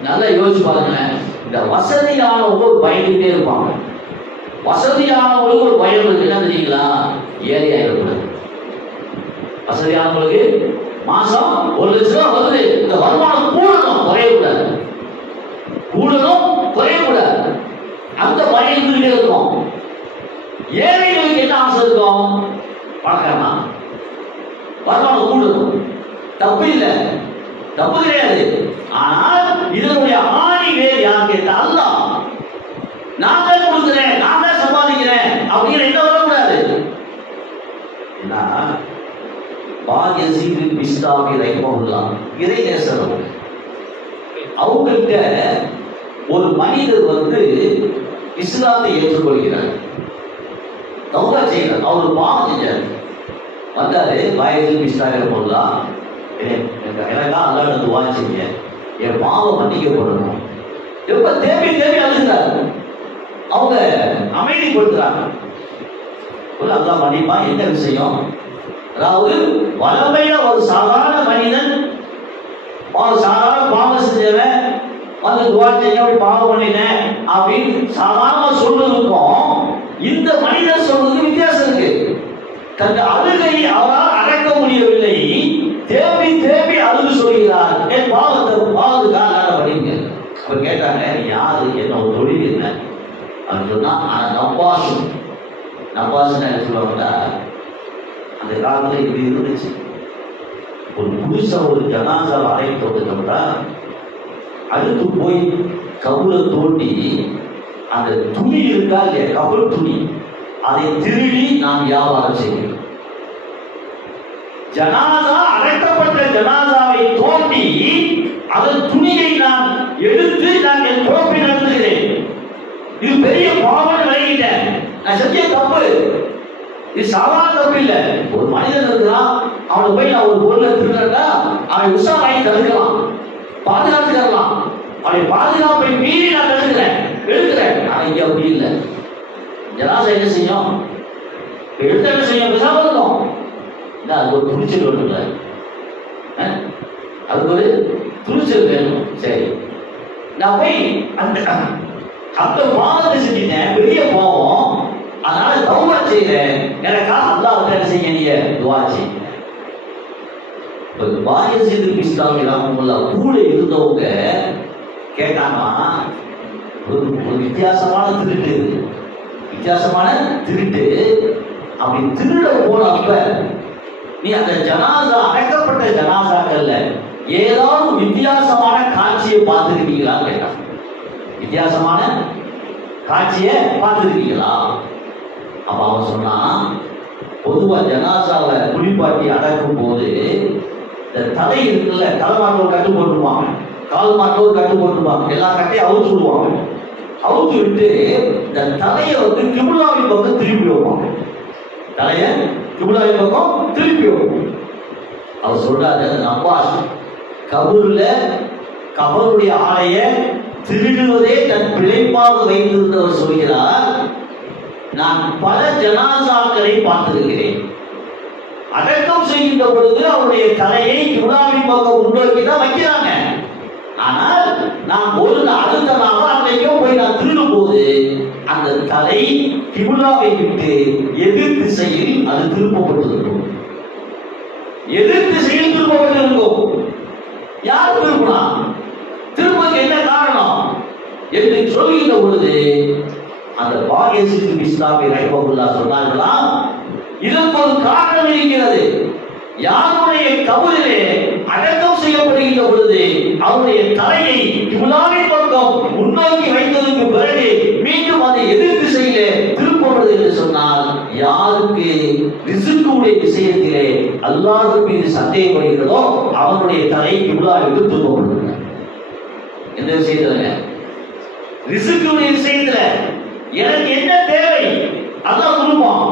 நல்லா யோசிச்சு பாருங்க. இந்த வசதியானவங்க பயந்துட்டே இருப்பாங்க. வசதியானவங்களுக்கு ஒரு பயம் இருக்கு, என்ன தெரியுங்களா? ஏழை ஆயிடக்கூடாது. வசதியானவங்களுக்கு மாசம் 1 லட்சம் ரூபாய் வருது, இந்த வருமானம் கூடணும், குறையக்கூடாது. கூடணும், குறையக்கூடாது. அந்த பயம் இருந்துகிட்டே இருக்கும். ஏழைகளுக்கு என்ன ஆசை இருக்கும்? பணக்காரனா வருமானம் கூடணும், தப்பு தப்பு இல்லை, தப்பு கிடையாது. ஆனால் இதனுடைய ஆணி வேறு யார் கேட்டா அல்லாஹ். நான் தான் கொடுக்குறேன், நான் தான் சம்பாதிக்கிறேன் அப்படிங்கிற என்ன வரக்கூடாது. பாயசீது பிஸ்தாமி ரஹிமஹுல்லாஹ் இறை நேசர், அவங்கள்ட்ட ஒரு மனிதர் வந்து இஸ்லாத்தை ஏற்றுக்கொள்கிறார், தௌபா செய்கிறார். அவர் பாவம் செஞ்சார், வந்தாரு பாயசீது பிஸ்தாமி ரஹிமஹுல்லாஹ், எனக்கா அல்லாஹ்ட்ட துஆ செய்யுங்க, என் பாவம் மன்னிக்கப்படணும். எப்ப தேவி தேவி அழுகிறார், அவங்க அமைதிப்படுத்துறாங்க. அல்லாஹ் மன்னிப்பா, என்ன விஷயம்? அதாவது வளமையா ஒரு சாதாரண மனிதன், ஒரு சாதாரண பாவம் செஞ்சவன் வந்து துஆ செய்ய அப்படி பாவம் பண்ணினேன் அப்படின்னு சாதாரண சொல்றதுக்கும் இந்த மனிதர் சொல்றதுக்கு வித்தியாசம் இருக்கு. தன் அழுகையை அவரால் அடக்க முடியவில்லை, தேவி தேவி அழுது சொல்கிறார், என் பாவத்தை பாவத்துக்காக படிங்க. அப்ப கேட்டாங்க, யாரு, என்ன ஒரு தொழில் என்ன அப்படின்னு சொன்னா, நப்பாசு. நப்பாசுன்னு என்ன சொல்லுவாங்கன்னா, அந்த காலத்தில் இப்படி இருந்துச்சு. ஒரு புதுசா ஒரு ஜனாசாவை அழைத்து வந்துட்டோம்னா அடுத்து போய் கபூரை தோண்டி அந்த துணி இருக்கா இல்லையா, கபூர் துணி, அதை திருடி நாம் வியாபாரம் செய்கிறோம். ஜனாசா அழைக்கப்பட்ட ஜனாசாவை தோண்டி அதன் துணியை நான் எடுத்து நான் என் பொறுப்பை நடத்துகிறேன். இது பெரிய பாவம் விளையிட்டேன், நான் செஞ்ச தப்பு. இது சாதாரண தப்பு இல்லை. ஒரு மனிதன் இருக்கிறான், அவனை போய் நான் ஒரு பொருளை திருடா அவன் உஷாராகி தடுக்கலாம், பாதுகாத்து தரலாம். அவனை பாதுகாப்பை மீறி நான் தடுக்கிறேன், எடுக்கிறேன். ஆனா இங்க அப்படி இல்லை. ஜனாசா என்ன செய்யும்? எடுத்த என்ன செய்யும்? விசாரம் இருக்கும். அதுக்கு ஒரு துணிச்சல் வேணும்ல, அதுக்கு ஒரு துணிச்சல் வேணும். சரி, நான் போய் அந்த பாவத்தை செஞ்சுட்டேன், பெரிய பாவம், அதனால தௌபா செய்யறேன், எனக்காக அல்லாஹ் என்ன செய்ய, நீங்க துஆ செய்யுங்க. பாயசீது பிஸ்தாமி ரஹ்மத்துல்லாஹ் கூட இருந்தவங்க கேட்டாமா, ஒரு வித்தியாசமான திருட்டு, வித்தியாசமான திருட்டு. அப்படி திருட போனப்ப நீ அந்த ஜனாசா, அடக்கப்பட்ட ஜனாசாக்கள்ல ஏதாவது வித்தியாசமான காட்சியை பார்த்துருக்கீங்களா கேட்டான். வித்தியாசமான காட்சியை பார்த்துருக்கீங்களா? அப்ப அவன் சொன்னா, பொதுவா ஜனாசாவை குளிப்பாட்டி அடக்கும் போது இந்த தலை இருக்குல்ல, தலை மாட்டோர் கட்டு போட்டுருவாங்க, கால் மாட்டோர் கட்டு போட்டுருவாங்க, எல்லா கட்டையும் அவுத்து விடுவாங்க. அவுத்து விட்டு இந்த தலையை வந்து கிபுலாவின் பக்கம் திருப்பி வைப்பாங்க, தலைய கிபுலாவின் பக்கம் திருப்பி வைப்போம். அவர் சொல்றாரு, நப்பாஸ் கபூர்ல கபருடைய ஆலைய திருடுவதே தன் பிழைப்பாக வைத்திருந்தவர் சொல்கிறார், நான் பல ஜனாசாக்களை பார்த்திருக்கிறேன். அடக்கம் செய்கின்ற பொழுது அவருடைய தலையை கிபுலாவின் பக்கம் முன்னோக்கி தான் வைக்கிறாங்க. ஆனால் நான் ஒரு அடுத்த நாள் அன்றைக்கோ போய் நான் திருடும் போது அந்த தலை கிபுலாவை விட்டு எதிர் திசையில் அது திருப்பப்பட்டிருக்கும். எதிர் திசையில் திருப்பப்பட்டிருக்கும். யார் திருப்பினா? திருப்பது என்ன காரணம் என்று சொல்கின்ற பொழுது அந்த பாயசீது பிஸ்தாமி ரஹிமஹுல்லாஹ் சொன்னார்களா, இதற்கு ஒரு காரணம் இருக்கிறது. யாருடைய கபரிலே அடக்கம் செய்யப்படுகின்ற பொழுது அவருடைய தலையை கிபுலாவின் பக்கம் முன்னோக்கி வைத்ததற்கு பிறகு மீண்டும் அதை எதிர் திசையிலே திருப்பப்படுது என்று சொன்னால், யாருக்கு ரிஸ்குடைய விஷயத்திலே அல்லாஹ் மீது சந்தேகப்படுகிறதோ அவனுடைய தலை கிபுலாவிற்கு திருப்பப்படுகிறது. எந்த விஷயத்துல? ரிஸ்குடைய விஷயத்துல எனக்கு என்ன தேவை அல்லாஹ் கொடுப்பான்,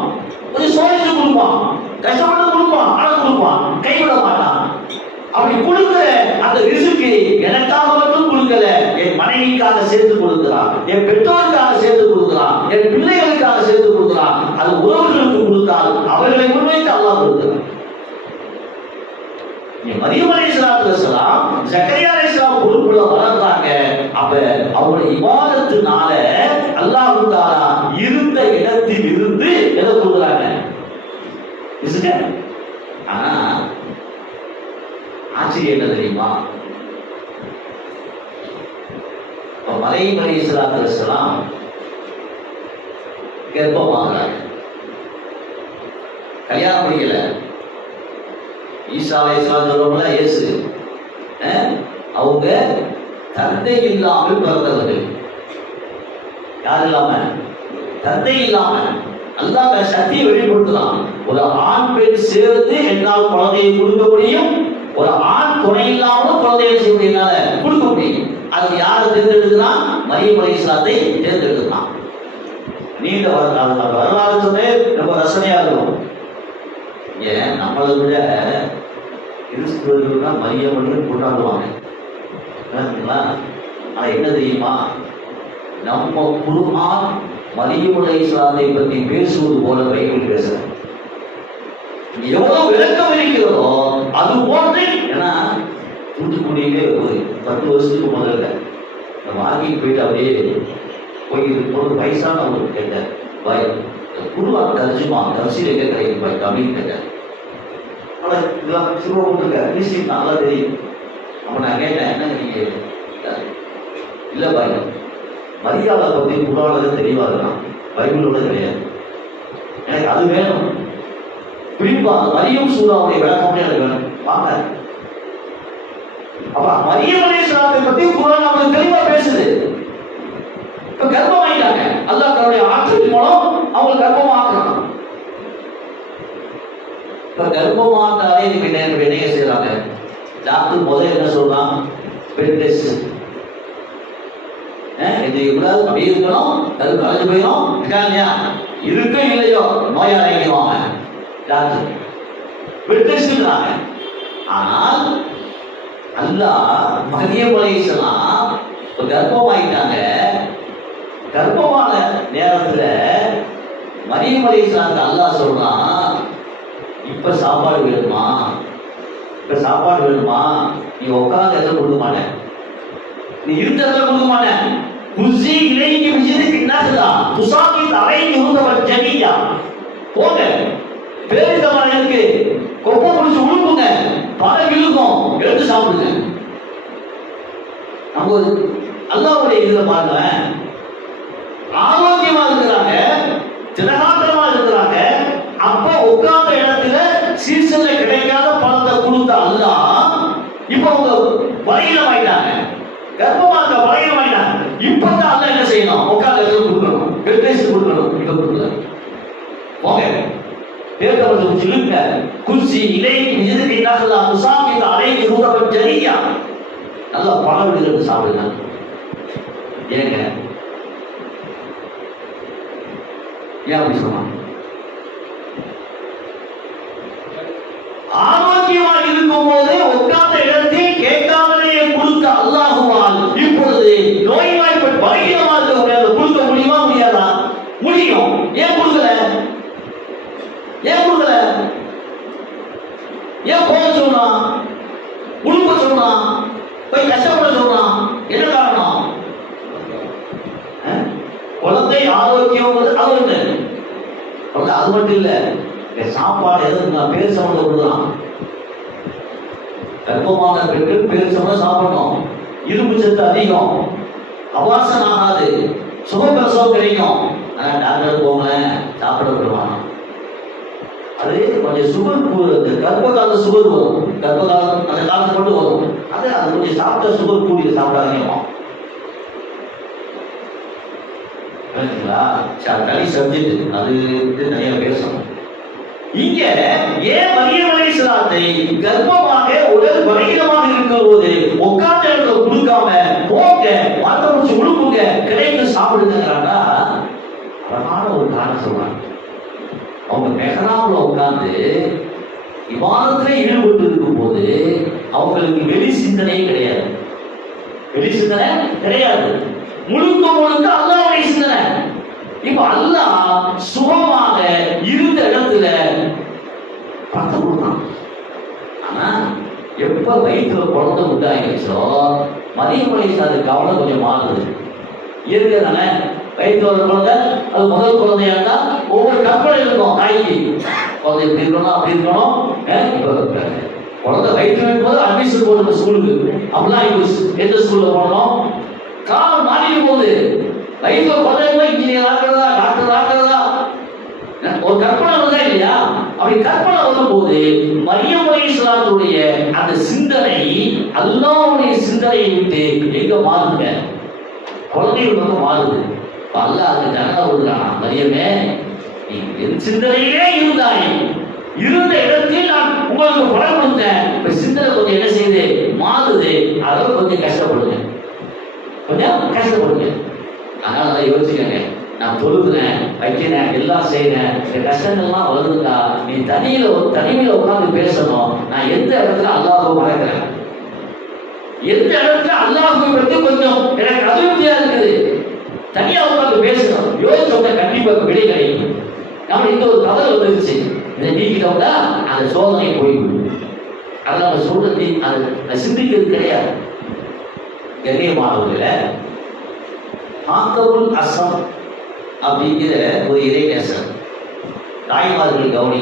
கொஞ்சம் சோதிச்சு கொடுப்பான், கஷ்டப்பட்டு கொடுப்பான், ஆனா கொடுப்பான், கைவிட மாட்டான். அப்படி கொடுக்கிற அந்த ரிஸ்க்கு எனக்காக மட்டும் கொடுக்கல, என் மனைவிக்காக சேர்த்து கொடுக்கிறான், என் பெற்றோருக்காக சேர்த்து கொடுக்கிறான், என் பிள்ளைகளுக்காக சேர்த்து கொடுக்கிறான். அது உறவுகளுக்கு கொடுத்தால் அவர்களை முன்வைத்து அல்லாஹ் கொடுக்கிறான். மரியம் அலைஹிஸ்ஸலாத்து வஸலாம், ஜக்கரியா அலைஹிஸ்ஸலாம் பொறுப்புல வளர்றாங்க. அப்ப அவருடைய இபாதத்தினால அல்லாஹ் தஆலா இருந்த இடத்தில் இருந்து எதை கொடுக்குறாங்க? ஆனா ஆச்சரியம் என்ன தெரியுமா? மரியம் அலைஹிஸ்ஸலாத்து வஸலாம் கர்ப்பமாகிறாங்க, கல்யாணம் முடியல. ஈசா அலைஹிஸ்ஸலாம் சொல்றோம்ல, இயேசு அவங்க தந்தை இல்லாமல் பிறந்தவர்கள். யார் இல்லாம? தந்தை இல்லாம. அல்லாஹ் சக்தியை வெளிப்படுத்தலாம். ஒரு ஆண் பெண் சேர்ந்து என்னால் குழந்தையை கொடுக்க முடியும், ஒரு ஆண் துணை இல்லாமல் குழந்தையை செய்ய முடியும்னால கொடுக்க முடியும். அது யாரை தேர்ந்தெடுக்கிறான்? மரியம் அலைஹிஸ்ஸலாத்தை தேர்ந்தெடுக்கிறான். நீண்ட வரலாறு சொன்னே ரொம்ப ரசனையா இருக்கும். ஏன் நம்மளை விட கிறிஸ்துவர்கள் தான் மரியம் கொண்டாடுவாங்க. ஆனா என்ன தெரியுமா, நம்ம குர்ஆன் மரியம் அலைஹிஸ்ஸலாத்தை பற்றி பேசுவது போல பைபிள் பேசுறேன். எவ்வளவு விளக்கம் இருக்கிறதோ அது போன்று. ஏன்னா தூத்துக்குடியிலே ஒரு 10 வருஷத்துக்கு முதல்ல வாங்கிட்டு போயிட்டு அப்படியே போய் ஒரு வயசான ஒரு கேட்டார், பாய் குர்ஆன் தர்ஜுமா தஃசீர் எங்க கிடைக்கும் பாய் அப்படின்னு கேட்டார். ஆனால் இதெல்லாம் சிறுவங்க கிறிஸ்டின் நல்லா தெரியும். அப்போ நான் கேட்டேன், என்ன நீங்க? இல்லை பாய், மரியாதை பற்றி குர்ஆன்ல தெளிவா இருக்கலாம், பைபிளோட கிடையாது. எனக்கு அது வேணும். குறிப்பா மரியம் சூராவுடைய விளக்கம் எனக்கு வேணும். வாங்க, அப்ப மரியம் அலைஹிஸ்ஸலாத்தை பத்தி குர்ஆன் நமக்கு தெளிவா பேசுது. இப்ப கர்ப்பமாயிட்டாங்க, அல்லாஹ் தன்னுடைய ஆற்றலின் மூலம் அவங்க கர்ப்பமாக்குறாங்க. இப்ப கர்ப்பமாட்டாலே இதுக்கு என்ன செய்யறாங்க? டாக்டர் முதல்ல என்ன சொல்றான்? Bed test. இது இவ்வளவு அப்படி இருக்கணும், கருப்பு கலைஞ்சு போயிடும் இல்லையா, இருக்கும் இல்லையோ நோயாளி வாங்கிடுவாங்க டாக்டர் பெட் டெஸ்ட்ன்றாங்க. ஆனால் அல்லாஹ் மரியம் அலைஹிஸ்ஸலாம் கர்ப்பமாயிட்டாங்க. கர்ப்பமான நேரத்துல மரியம் அலைஹிஸ்ஸலாத்துக்கு அல்லாஹ் சொல்றான், இப்ப சாப்பாடு வேணுமா? இப்ப சாப்பாடு வேணுமா? நீ உட்கார்ந்த இடத்துல கொடுக்க மாட்டேன், நீ இருந்த இடத்துல கொடுக்க மாட்டேன். குஸி இலைக்கு விஜிதுக்கு என்னதுதா துசாக்கி அலைக்கு உருந்தவர் ஜனியா போங்க, பேரித்தமான இருக்கு, கொப்பை பிடிச்சி உழுப்புங்க, பழம் இழுக்கும், எடுத்து சாப்பிடுங்க. நம்ம அல்லாஹ்வுடைய இதுல பாருங்க, ஆரோக்கியமா இருக்கிறாங்க, திடகாத்திரமா இருக்கிறாங்க. அப்ப உட்கார்ந்த இடத்துல சீசன்ல கிடைக்காத பழத்தை கொடுத்த அல்லாஹ் இப்ப அவங்க பலகீனமாயிட்டாங்க, கர்ப்பமா இருக்க பலகீனமாயிட்டாங்க. இப்பதான் அல்லாஹ் என்ன செய்யணும்? உட்கார்ந்த இடத்துல கொடுக்கணும், பெட் டெஸ்ட் கொடுக்கணும். இப்ப கொடுக்கல, போங்க தேர்தல் சொல்லுங்க. குஸி இலைக்கு விஜிதுக்கு என்னதுதா துசாக்கி அலைக்கு உருந்தவர் ஜனியா, நல்லா பழம் விடுதல் சாப்பிடுங்க. ஏங்க ஏன் அப்படி சொன்னாங்க? ஆரோக்கியமா இருக்கும் போதே உட்கார்ந்த இடத்தில் கேட்காமலேயே கொடுத்த அல்லாஹுவால் இப்பொழுது நோய்வாய்ப்பட்டு பலகீனமா இருக்க கொடுக்க முடியுமா? முடியாதா? முடியும். ஏன் கொடுக்கல? ஏன் கொடுக்கல? ஏன் போக சொல்றான்? உழுப்ப சொல்றான், போய் கஷ்டப்பட சொல்றான்? என்ன காரணம்? குழந்தை ஆரோக்கியம் அது மட்டும் இல்ல, சாப்பாடு எதுவும் நான் பேர் சம்பந்தம் கொடுக்கலாம். கர்ப்பமான பெண்கள் பேர் சம்பந்தம் சாப்பிடணும், இரும்பு சத்து அதிகம், அபாசம் ஆகாது, சுகப்பிரசவம் கிடைக்கும். ஆனா டாக்டர் போங்க சாப்பிட விடுவாங்க. அது கொஞ்சம் சுகர், கர்ப்ப கால சுகர் வரும், கர்ப்ப காலம் அந்த காலத்துக்கு மட்டும் வரும். அது கொஞ்சம் சாப்பிட்ட சுகர் கூடிய சாப்பிடாதீங்க. தனி சப்ஜெக்ட், அது நிறைய பேசணும். இங்க ஏன் மரியம் அலைஹிஸ்ஸலாத்தை கர்ப்பமாக உடல் பலகீனமாக இருக்கிற போது உட்கார்ந்த இடத்துல கொடுக்காம போங்க, வார்த்தை முடிச்சு உழுப்புங்க, கிடைக்கும் சாப்பிடுங்கிறாங்க? அழகான ஒரு காரணம் சொல்றாங்க. அவங்க மெஹராப்ல உட்கார்ந்து விவாதத்திலே ஈடுபட்டு இருக்கும் போது அவங்களுக்கு வெளி சிந்தனையே கிடையாது. வெளி சிந்தனை கிடையாது, முழுக்க முழுக்க அல்லாஹ்வுடைய சிந்தனை. இப்ப அல்லாஹ் சுகமாக இருந்த இடத்துல பத்து கொடுத்தான். ஆனா எப்ப வயிற்றுல குழந்தை உண்டாயிடுச்சோ மரியம் அலைஹிஸ்ஸலாம் கவலை கொஞ்சம் மாறுது. இயற்கை தானே, வயிற்றுல ஒரு குழந்தை, அது முதல் குழந்தையா இருந்தா ஒவ்வொரு கற்பனை இருக்கும் தாய்க்கு, குழந்தை இப்படி இருக்கணும் அப்படி இருக்கணும். இப்ப குழந்தை வயிற்று வைக்கும் போது அட்மிஷன் போட்டு ஸ்கூலுக்கு அப்படிலாம் எந்த ஸ்கூல்ல போடணும், கால் மாறிடும் போது வயிற்றுல குழந்தைங்களா இன்ஜினியர் ஆக்குறதா டாக்டர் ஆக்குறதா ஒரு கற்பனை வருதா இல்லையா? அப்படி கற்பனை வரும்போது மரியம் அலைஹிஸ்ஸலாத்துடைய அந்த சிந்தனை அல்லாஹ்வுடைய சிந்தனையை விட்டு எங்க மாறுங்க? குழந்தைகள் பக்கம் மாறுது. அல்லாஹ் அந்த ஜனதா விடுறானா, மரியமே நீ என் சிந்தனையிலே இருந்தாய், இருந்த இடத்தில் நான் உங்களுக்கு பலம் கொடுத்தேன். இப்ப சிந்தனை கொஞ்சம் என்ன செய்யுது, மாறுது. அதோட கொஞ்சம் கஷ்டப்படுங்க, கொஞ்சம் கஷ்டப்படுங்க. அதனால அதை யோசிக்கங்க. நான் தொழுகிறேன், வைக்கிறேன், எல்லாம் செய்யறேன், இந்த கஷ்டங்கள்லாம் வருதுக்கா, நீ தனிமையில உட்கார்ந்து பேசணும். நான் எந்த இடத்துல அல்லாஹ்வை மறக்கிறேன், எந்த இடத்துல அல்லாஹ்வை பற்றி கொஞ்சம் எனக்கு அதிருப்தியா இருக்குது, தனியா உட்கார்ந்து பேசணும். யோசிச்சவங்க கண்டிப்பா விடை கிடைக்கும். நம்ம இந்த ஒரு தவறு வந்துருச்சு, இதை நீக்கிட்டோம்னா அந்த சோதனை போய்விடும். அதை நம்ம சொல்றது அதை சிந்திக்கிறது கிடையாது. கண்ணியமானவர்கள, ஆக்கவுல் அசம் அப்படிங்கிற ஒரு இறைநேசர் தாய்மார்கள் கவனி,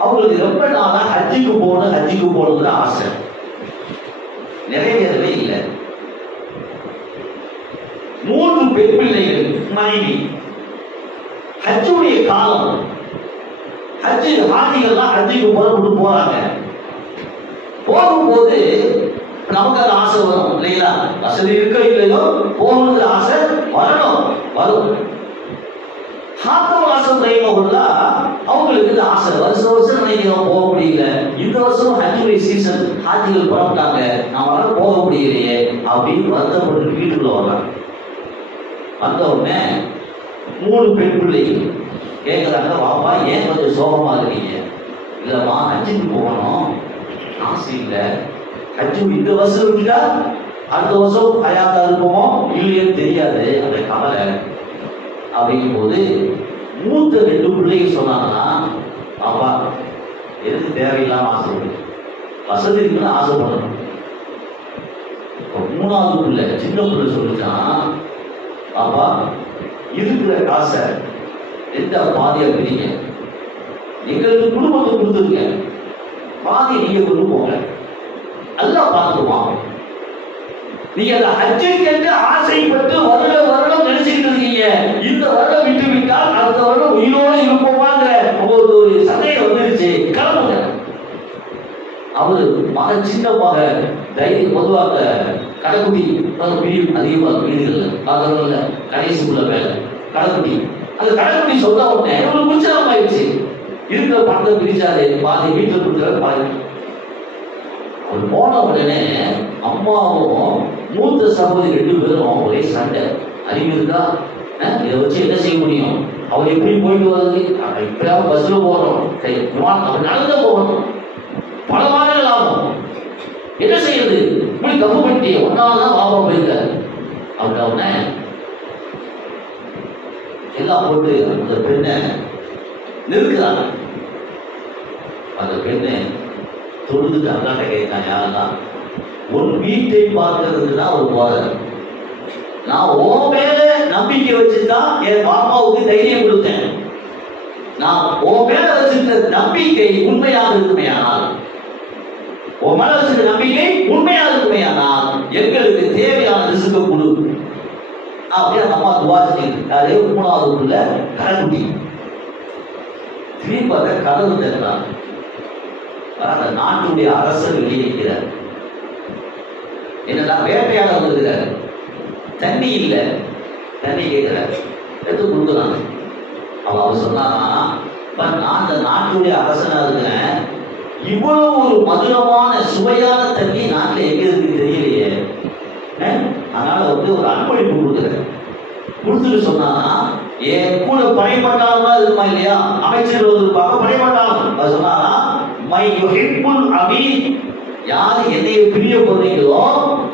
அவங்களுக்கு ரொம்ப நாளா ஹஜ்ஜுக்கு போகணுங்கிற ஆசை நிறைவேறவே இல்லை. 3 பெண் பிள்ளைகள், மனைவி. ஹஜ்ஜுடைய காலம், ஹாஜிகள்லாம் ஹஜ்ஜுக்கு போறாங்க. போகும்போது நமக்கு அந்த ஆசை வரும் இல்லைங்களா? வசதி இருக்க இல்லையோ போகணுங்கிற ஆசை வரும். அவங்களுக்கு இந்த ஆசை வருஷம் நினைக்கிறோம், போக முடியல. இந்த வருஷம் ஹஜ்ஜுடைய சீசன், ஹாஜிகள் புறப்பட்டாங்க, நம்மளால போக முடியலையே அப்படின்னு வருத்தப்பட்டு வீட்டுக்குள்ள வர்றாங்க. வந்த உடனே 3 பெண் பிள்ளைகள் கேட்குறாங்க, வாப்பா ஏன் கொஞ்சம் சோகமா இருக்கீங்க? இல்லைம்மா ஹஜ்ஜுக்கு போகணும், ஆசை இல்லை. ஹஜ்ஜு இந்த வருஷம் விட்டுட்டா அடுத்த வருஷம் ஹயாத்தா இருப்போமோ இல்லைன்னு தெரியாது, அந்த கவலை. அப்படிங்கும் போது மூத்த 2 பிள்ளைகள் சொன்னாங்கன்னா, பாப்பா எதுக்கு தேவையில்லாம ஆசைப்படும், வசதி இருக்குன்னு ஆசைப்படணும். 3வது பிள்ளை, சின்ன பிள்ளை சொல்லிச்சான், பாப்பா இருக்கிற காசை எந்த பாதியா பிரிங்க, எங்களுக்கு குடும்பத்தை கொடுத்துருங்க, பாதி நீங்க கொண்டு போங்க, எல்லாம் பார்த்துருவான். நீங்க அந்த ஹஜ்ஜுக்கு ஆசைப்பட்டு வருடம் நினைச்சுக்கிட்டு இருக்கீங்க, இந்த வருடம் விட்டு விட்டால் அடுத்த வருடம் உயிரோடு இருப்போமாங்கிற ஒரு சந்தேகம் வந்துருச்சு, கிளம்புங்க. அவரு சின்ன மக தைரியம், பொதுவாக கடைக்குட்டி பிரிவு அதிகமாக வீடுகள்ல பார்க்கறதுல கடைசிக்குள்ள வேலை கடைக்குட்டி. அந்த கடைக்குட்டி சொன்ன உடனே ஒரு உற்சாகம் ஆயிடுச்சு, இருக்கிற பணத்தை பிரிச்சாரு, பாதி வீட்டில் கொடுக்குற பாதி. அவர் போன உடனே அம்மாவும் மூத்த சகோதரி 2 பேரும் ஒரே சண்டை. அறிவு இருக்கா, இதை வச்சு என்ன செய்ய முடியும், அவர் எப்படி போயிட்டு வருது, இப்பயாவது பஸ்ல போறோம், அவர் நடந்து போகணும், பல வாரங்கள் ஆகும், என்ன செய்யறது, இப்படி தப்பு பண்ணிட்டு ஒன்னால்தான் பாபா போயிருக்காரு. அவன எல்லாம் போட்டு அந்த பெண்ணை நிறுக்கிறாங்க. அந்த பெண்ணை தொழுதுட்டு அல்லாட்ட கேட்கான், யாரெல்லாம் உன் வீட்டை பார்க்கறதுக்கு தான் ஒரு போதை, நான் உன் மேல நம்பிக்கை வச்சுதான் என் பாப்பாவுக்கு தைரியம் கொடுத்தேன். நான் உன் மேல வச்சிருந்த நம்பிக்கை உண்மையாக இருக்குமையானால், உன் மேல வச்சிருந்த நம்பிக்கை உண்மையாக இருக்குமையானால் எங்களுக்கு தேவையான ரிஸ்க கொடு அப்படியே அந்த அம்மா துவா செஞ்சுக்கிட்டு 3வது உள்ள கடைக்குட்டி திரும்பி பார்த்த கதவு திறக்கிறார். அந்த நாட்டுடைய அரசர் வெளியே இருக்கிறார். என்னன்னா வேட்டையாட வந்துருக்கிறார், தண்ணி இல்லை, தண்ணி கேட்கிறார், எடுத்து கொடுக்குறாங்க. அவர் சொன்னாங்கன்னா, நான் அந்த நாட்டுடைய அரசனா இருக்கிறேன், இவ்வளவு ஒரு மதுரமான சுவையான தண்ணி நாட்டில் எங்க இருக்கு தெரியலையே, அதனால ஒரு அன்பளிப்பு கொடுக்குறேன். கொடுத்துட்டு சொன்னாங்கன்னா, என் கூட படைப்பட்டாலும் இருக்குமா இல்லையா, அமைச்சர் இருப்பாங்க, படைப்பட்டாலும் அது சொன்னாங்கன்னா, மை யுஹிப்புல் அமீன், யார் என்னை பிரியப்படுறீங்களோ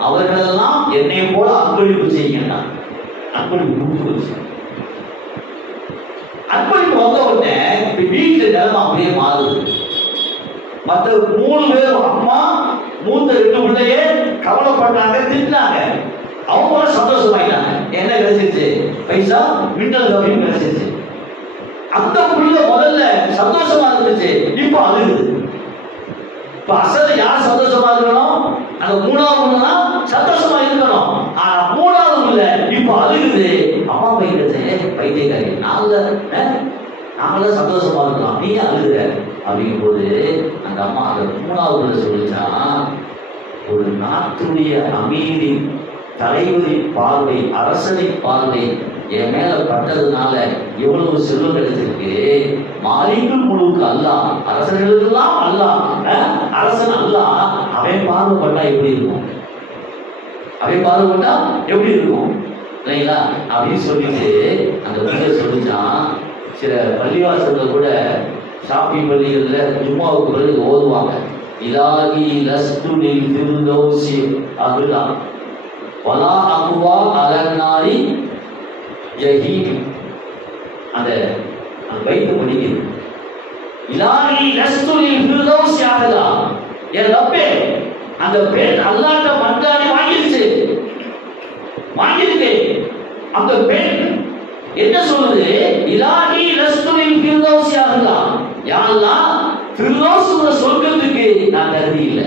அவர்களெல்லாம் என்னை போல அன்பளிப்பு செய்யுங்க. அன்பளிப்பு கொடுத்து அன்பளிப்பு வந்த உடனே வீட்டுல நிலைமை அப்படியே மாறுது. மற்ற 3 பேரும் அம்மா மூத்த 2 பிள்ளையே கவலைப்பட்டாங்க, திட்டினாங்க. அவங்க சந்தோஷமாயிட்டாங்க, என்ன கிடைச்சிருச்சு, பைசா மின்னல் அப்படின்னு கிடைச்சிருச்சு. அந்த புள்ள முதல்ல சந்தோஷமா இருந்துச்சு, இப்போ அழுகுது. இப்ப அசல் யார் சந்தோஷமா இருக்கணும், அந்த 3வது தான் சந்தோஷமா இருக்கணும். ஆனா 3வது இல்ல, இப்ப அழுகுது. அம்மா பையன் பைத்தியக்காரி, நாங்க நாங்களும் சந்தோஷமா இருக்கலாம், நீ அழுகிற அப்படிங்கும் போது அந்த அம்மா அந்த 3வது சொல்லிச்சான், ஒரு நாட்டுடைய அமீரி தலைவரின் பார்வை, அரசனின் பார்வை என் மேல பட்டதுனால எவ்வளவு செல்வம் கிடைச்சிருக்கு. மாலிக்குல் முழுக்கு அல்லாஹ், அரசர்களுக்கெல்லாம் அல்லாஹ், அரசன் அல்லாஹ், அவன் பார்வைப்பட்டா எப்படி இருக்கும், அவன் பார்வைப்பட்டா எப்படி இருக்கும் இல்லைங்களா அப்படின்னு சொல்லிட்டு அந்த பிள்ளை சொல்லிச்சான். சில பள்ளிவாசல்ல கூட ஷாப்பிங் பள்ளிகளில் ஜும்மாவுக்கு பிறகு ஓதுவாங்க, இலாகி லஸ்துனில் ஃபிர்தௌஸி அஹ்லா வலா அக்வா அலன்னாரி ஜஹீம். அந்த வைத்து படிக்கிறது, இலாகி லஸ்துனில் ஃபிர்தௌஸி அஹ்லா, என் ரப்பே அந்த பெண் அல்லாஹ்ட்ட மன்றாடி வாங்கியிருக்கு. அந்த பெண் என்ன சொல்லுது, இலாஹி லஸ்துனில் ஃபிர்தௌஸி அஹ்லா, யா அல்லாஹ் ஃபிர்தௌஸ்ங்கிற சொர்க்கத்துக்கு நான் தகுதி இல்லை.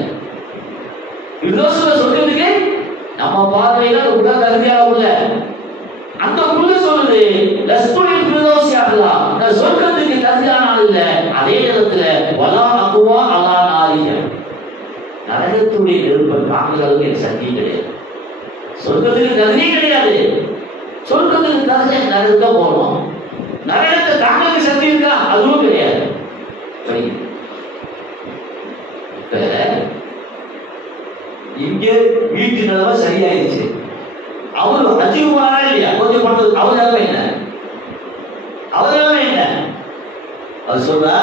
ஃபிர்தௌஸ்ங்கிற சொர்க்கத்துக்கு நம்ம பார்வையில கூட தகுதியாக உள்ள அந்த புள்ள சொல்லுது, லஸ்துனில் ஃபிர்தௌஸி அஹ்லா, நான் சொர்க்கத்துக்கு தகுதியான ஆள் இல்லை. அதே நேரத்தில் வலா அக்வா அலா நாரிய, நரகத்துடைய நெருப்பை தாங்குகிறதுக்கு எனக்கு சக்தி கிடையாது. சொர்க்கத்துக்கு தகுதியே கிடையாது. சொர்க்கத்துக்கு தகுதி நரகத்தை போகணும், நரகத்தை தாங்களுக்கு சக்தி இருக்கா, அதுவும் கிடையாது. இங்க வீட்டு நிலவை சரியாயிருச்சு, அவரு அஜீவ் போனாரா இல்லையா, கொஞ்சம் பண்றது அவர் நிலவை என்ன, அவர் நிலவை என்ன, அவர் சொல்றா,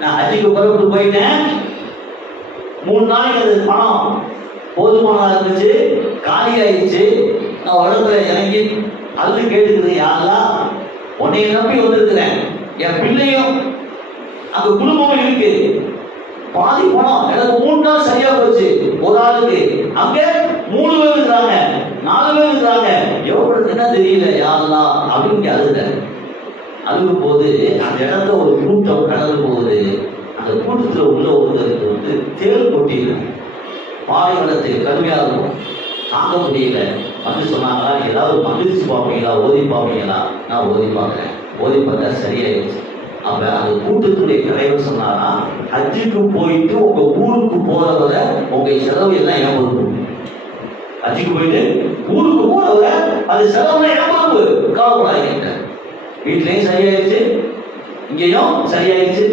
நான் அஜிக்கு புறப்பட்டு போயிட்டேன், 3 நாளைக்கு அது பணம் போதுமானதா இருந்துச்சு, காலி ஆயிடுச்சு, நான் உடம்புல இறங்கி அது கேட்டுக்குது, யாரெல்லாம் உன்னைய நம்பி வந்திருக்கிறேன், என் பிள்ளையும் அந்த குடும்பமும் இருக்கு, பாதி பணம் எனக்கு 3 நாள் சரியா போச்சு, ஒரு ஆளுக்கு அங்க 3 பேர் இருக்கிறாங்க, 4 பேர் இருக்கிறாங்க, எவ்வளவு என்ன தெரியல யாரெல்லாம் அப்படின்னு அழுத. அழுகும் போது அந்த இடத்துல ஒரு கூட்டம் கடந்து போகுது. அந்த கூட்டத்தில் உள்ள ஒருத்தருக்கு வந்து தேல் கொட்டிருக்கு, பாலைவனத்தை கடுமையாக இருக்கும், தாங்க முடியல. வந்து சொன்னாங்களா, ஏதாவது மகிழ்ச்சி பார்ப்பீங்களா, ஓதி பார்ப்பீங்களா, நான் ஓதி பார்க்குறேன், ஓதி பார்த்தா சரியாயிடுச்சு. அப்ப அந்த கூட்டத்துடைய தலைவர் சொன்னாரா, ஹஜ்ஜுக்கு போயிட்டு உங்க ஊருக்கு போறவரை உங்க செலவு எல்லாம் என் பொறுப்பு. ஹஜ்ஜுக்கு போயிட்டு ஊருக்கு போறவரை அது செலவு என் பொறுப்பு, கவலைப்படாதீங்க. வீட்லயும் சரியாயிடுச்சு, இங்கேயும் சரியாயிடுச்சு.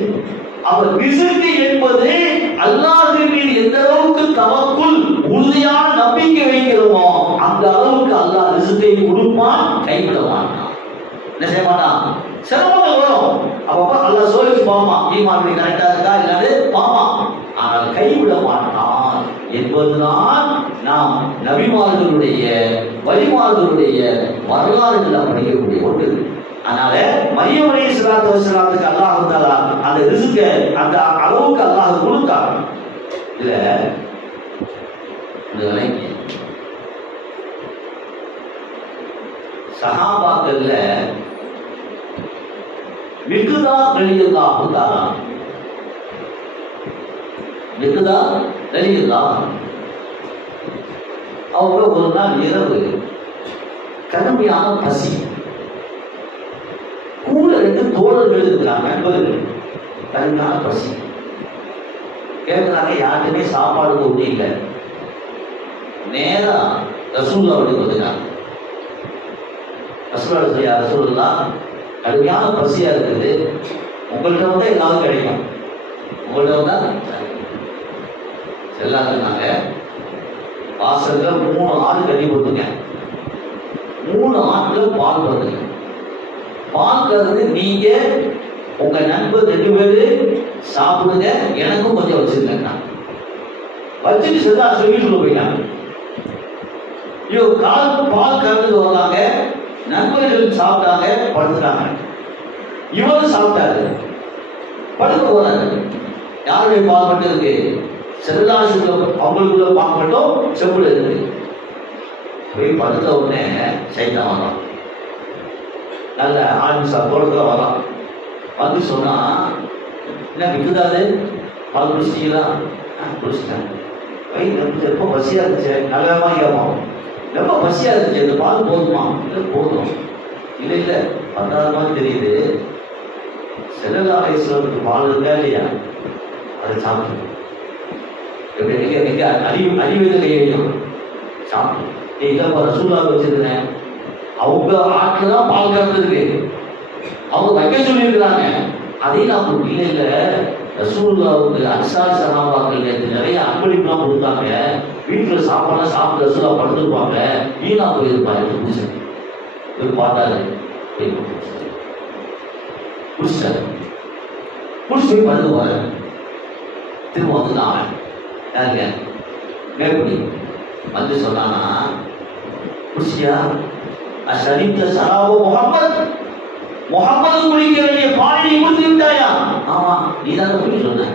அப்ப ரிஸ்க் என்பது அல்லாஹ்வின் மீது எந்த அளவுக்கு தவக்குல் உறுதியான நம்பிக்கை வைக்கிறோமோ அந்த அளவுக்கு அல்லாஹ் ரிஸ்கை கொடுப்பான், கைவிட மாட்டான். என்ன செய்ய மாட்டான், சிரமங்கள் வரும், அப்பப்ப அல்லாஹ் சோதிச்சு பார்ப்பான், ஈமான் கரெக்டா இருக்கா இல்லாது பார்ப்பான், ஆனால் கைவிட மாட்டான் என்பதுதான் நாம் நபிமார்களுடைய வழிமார்களுடைய வரலாறுகளை படிக்கக்கூடிய ஒன்று. அதனால மரியம் அலைஹிஸ்ஸலாத்து வஸ்ஸலாத்துக்கு அல்லாஹ் தஆலா அந்த ரிஸ்கை அந்த அளவுக்கு அல்லாஹ் கொடுத்தார். இதுல சஹாபாக்கள்ல மிக்தாத் ரலியல்லாஹு தஆலா, மிக்தாத் ரலியல்லாஹு அவங்க ஒரு நாள் இரவு கடுமையான பசி, கூட 2 தோழர்கள் இருக்கிறாங்க, நண்பர்கள், கடுமையான பசி கேட்கிறாங்க, யாருக்குமே சாப்பாடு ஒன்றும் இல்லை. நேரா ரசூலுல்லாஹ் வீட்டுக்கு வந்துட்டாங்க. ரசூலுல்லாஹ் சொல்லி, ரசூலுல்லாஹ் கடுமையான பசியா இருக்குது, உங்கள்கிட்ட வந்தா ஏதாவது கிடைக்கும், உங்கள்கிட்ட வந்தா செல்லாதுன்னாங்க. வாசல்ல 3 ஆடு கட்டி கொடுத்துங்க, 3 ஆட்டுல பால் வருதுங்க. பால் கறந்து நீங்க உங்க நண்பர் 2 பேரு சாப்பிடுங்க, எனக்கும் கொஞ்சம் வச்சிருக்கேன். வச்சுட்டு செல்லா வீட்டுக்குள்ள போயிட்டாங்க. பால் கறந்து வந்தாங்க, நண்பர்கள் சாப்பிட்டாங்க, படுத்துட்டாங்க. இவரும் சாப்பிட்டாரு, படுக்க போறாரு. யாருடைய பால் மட்டும் இருக்கு, செல்லாசுக்குள்ள அவங்களுக்குள்ள பால் மட்டும் செப்புல இருக்கு. போய் படுத்த உடனே சைத்தான் வரான், நல்ல ஆரம்பிச்சா தோட்டத்தில் வரலாம். வந்து சொன்னா, என்ன விற்குதாது, பால் குடிச்சிட்டீங்களா? குடிச்சிட்டேன். ரொம்ப பசியா இருந்துச்சு, நல்லமா கேட்போம், ரொம்ப பசியா இருந்துச்சு, இந்த பால் போதுமா? இல்லை போதும். இல்லை இல்லை 10,000 தெரியுது, செல்லலாரேஸ்வரருக்கு பால் இருக்கா இல்லையா, அதை சாப்பிட்டு எப்படி அறிவு கையெழும் சாப்பிட்டு நீ இல்லப்பா ரசூலா வச்சிருக்கிறேன், அவங்க ஆட்கள் தான் பால் கறந்துருக்கு, அவங்க வைக்க சொல்லியிருக்கிறாங்க, அதே நான் இல்லை இல்லை ரசூலுல்லாவுக்கு அன்சாரி சஹாபாக்கள் நேற்று நிறைய அன்பளிப்புலாம் கொடுத்தாங்க, வீட்டில் சாப்பாடுலாம் சாப்பிட்டு ரசூலா படுத்துருப்பாங்க, வீணா போயிருப்பா என்று பிடிச்சேன். இவர் பார்த்தாரு பிடிச்சாரு, பிடிச்சி படுத்துவாரு. திரும்ப வந்து நான் யாருங்க மேற்படி வந்து சொன்னானா, பிடிச்சியா சரித்த சராபோ முகமது குடிக்க வேண்டிய பாலை கொடுத்து விட்டாயா? ஆமா, நீ தான் குடிக்க சொன்ன.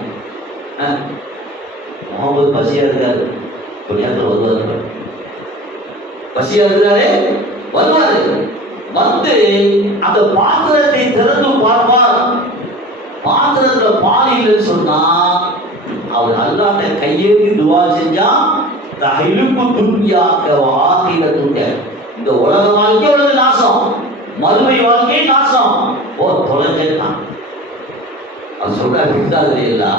முகமது பசியா இருக்காரு, ஒரு நேரத்தில் வருவாரு, பசியா இருக்கிறாரு வருவாரு, வந்து அந்த பாத்திரத்தை திறந்து பார்ப்பார். பாத்திரத்துல பால் இல்லைன்னு சொன்னா அவர் அல்லாஹ்ட்ட கையேந்தி துவா செஞ்சா தஹிலுக்கு துன்யாக்க வாஹிலத்துக்க, இந்த உலக வாழ்க்கை உலக நாசம், மறுமை வாழ்க்கை நாசம், ஓ தொலைஞ்சான். அவர் சொல்றாரு இல்லா,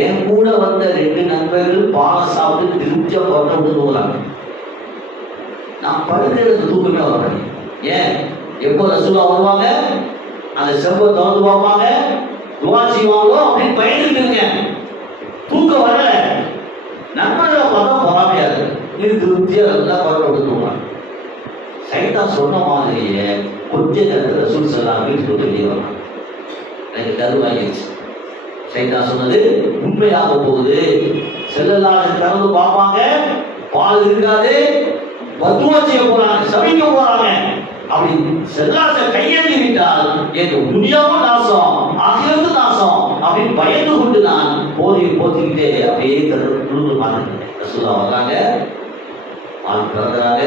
என் கூட வந்த 2 நண்பர்கள் பாலை சாப்பிட்டு திருப்தியா புறப்பட்டு போகிறாங்க, நான் படுக்கிறது தூக்கமே வரேன். ஏன் எப்போ ரசூலா வருவாங்க, அந்த செவ்வ திறந்து பார்ப்பாங்க, துவா செய்வாங்களோ அப்படின்னு பயந்துட்டு இருக்கேன், தூக்கம் வரல. நண்பர்களை பார்த்தா பொறாமையா இருக்கு, இது திருப்தியா இருந்தா புறப்பட்டு தூங்குறாங்க. சைதான் சொன்ன மாதிரியே கொஞ்ச நேரத்தில் ரசூல் ஸல்லல்லாஹு அலைஹி வஸல்லம் வெளியே வராங்க. எனக்கு கருவாயிருச்சு, சைதான் சொன்னது உண்மையாக போகுது. ஸல்லல்லாஹு திறந்து பார்ப்பாங்க, பால் இருக்காது, பத்துவா செய்ய போறாங்க, சபிக்க போறாங்க. அப்படி செல்லாத கையேந்தி விட்டால் என் துனியாவும் நாசம், ஆகிரத்தும் நாசம் அப்படின்னு பயந்து கொண்டு நான் போத்திக்கிட்டே அப்படியே துணிந்து பார்த்துட்டேன். ரசூலா வர்றாங்க, பால் கறக்குறாங்க,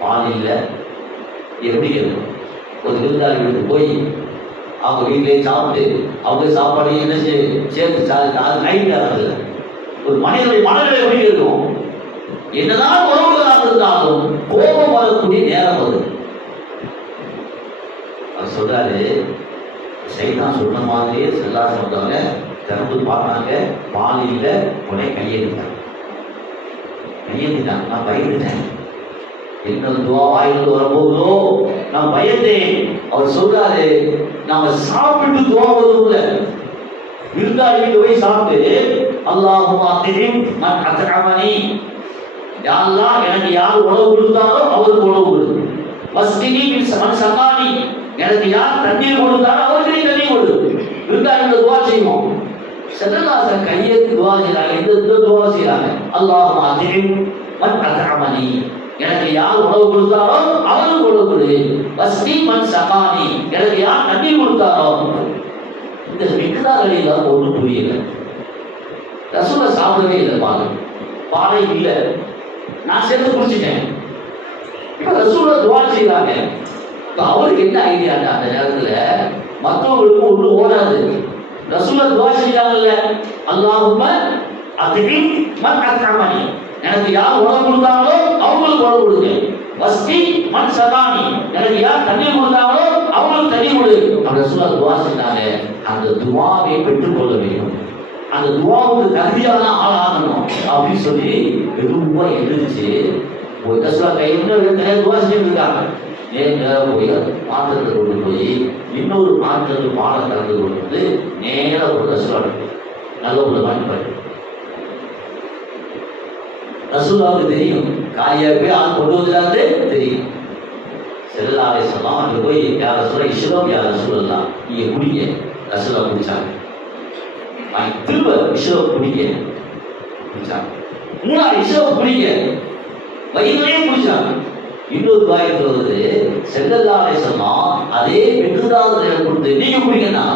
பால் இல்லை, எப்படி இருக்கும்? ஒரு விருந்தாளி வீட்டுக்கு போய் அவங்க வீட்டிலேயே சாப்பிட்டு அவங்க சாப்பாடு என்ன சேர்த்து அது நைட் ஆகுது. ஒரு மனிதனுடைய மனநிலை எப்படி இருக்கும்? என்னதான் உறவுகளாக இருந்தாலும் கோபம் வரக்கூடிய நேரம் வருது. அவர் சொல்றாரு, சைதான் சொன்ன மாதிரியே செல்லாச வந்தவங்க திறந்து பார்த்தாங்க, பால் இல்லை, உடனே கையெழுத்தாங்க. நான் பயந்துட்டேன், என்ன துவா வாயிலிருந்து வரப்போகுதோ நான் பயந்தேன். அவர் சொல்றாரு, நாம சாப்பிட்டு துவா வருவோம்ல, விருந்தாளி வீட்டு போய் சாப்பிட்டு அல்லாஹும்ம அத்இம் மன் அத்அமனி, யா அல்லாஹ் எனக்கு யார் உணவு கொடுத்தாரோ அவருக்கு உணவு கொடு, வஸ்கினி மன் சகானி, எனக்கு யார் தண்ணீர் கொடுத்தாரோ அவருக்கு நீ தண்ணீர் கொடு. விருந்தாளிகளை துவா செய்வோம். ஸல்லல்லாஹு கையெழுத்து துவா செய்யறாங்க. இந்த துவா செய்யறாங்க, அல்லாஹும்ம அத்இம் மன் அத்அமனி, எனக்கு யார் உணவு கொடுத்தாரோ அவருக்கு உணவு கொடு, வஸ்கி மன் சகானி, எனக்கு யார் தண்ணீர் கொடுத்தாரோ. இந்த மிக்தாரில் ஒன்றும் புரியல. ரசூலை சாப்பிடவே இல்லை, பாலை இல்லை, நான் சேர்த்து குடிச்சிட்டேன். இப்ப ரசூலை துவா செய்யறாங்க. இப்ப அவருக்கு என்ன ஐடியா? அந்த நேரத்துல மற்றவங்களுக்கு ஒண்ணு ஓடாது. ரசூலை துவா செய்யறாங்கல்ல, அல்லாஹும்ம அத்இம் மன் அத்அமனி, எனக்கு யார் உணவு கொடுத்தாங்களோ அவங்களுக்கு உணவு கொடுங்க, வஸ்கி மன் சகானி, எனக்கு யார் தண்ணீர் கொடுத்தாங்களோ அவங்களுக்கு தண்ணீர் கொடு. அந்த ரசூலை துவா செஞ்சாங்க. அந்த துவாவை பெற்றுக்கொள்ள வேண்டும், அந்த துவாவுக்கு தகுதியான ஆள் ஆகணும் அப்படின்னு சொல்லி மெதுவா எழுதிச்சு ஒரு கஷ்டா கையில் துவா செஞ்சுருக்காங்க. நேராக போய் பாத்திரத்தை கொண்டு போய் இன்னொரு பாத்திரத்து பாலை கலந்து கொண்டு வந்து நேராக ஒரு கஷ்டா நல்ல ஒரு வாங்கிப்பாரு. ரசூலுல்லாஹ்வுக்கு தெரியும், காயாவே ஆள் கொண்டு வந்தாரு தெரியும். ஸல்லல்லாஹு அலைஹி வஸல்லம் அங்கே போய் யார சொல்ல இஷ்ரம் யார சொல்லலாம், நீங்க குடிங்க. ரசூலா குடிச்சாங்க, திரும்ப இஷ்ரம் குடிங்க குடிச்சாங்க, மூணாவது இஷ்ரம் குடிங்க, வயிறுலையே குடிச்சாங்க. இன்னொரு வாய்ப்பு வருது, ஸல்லல்லாஹு அலைஹி வஸல்லம் அதே மிக்தார் கொடுத்து நீங்க குடிங்கன்னா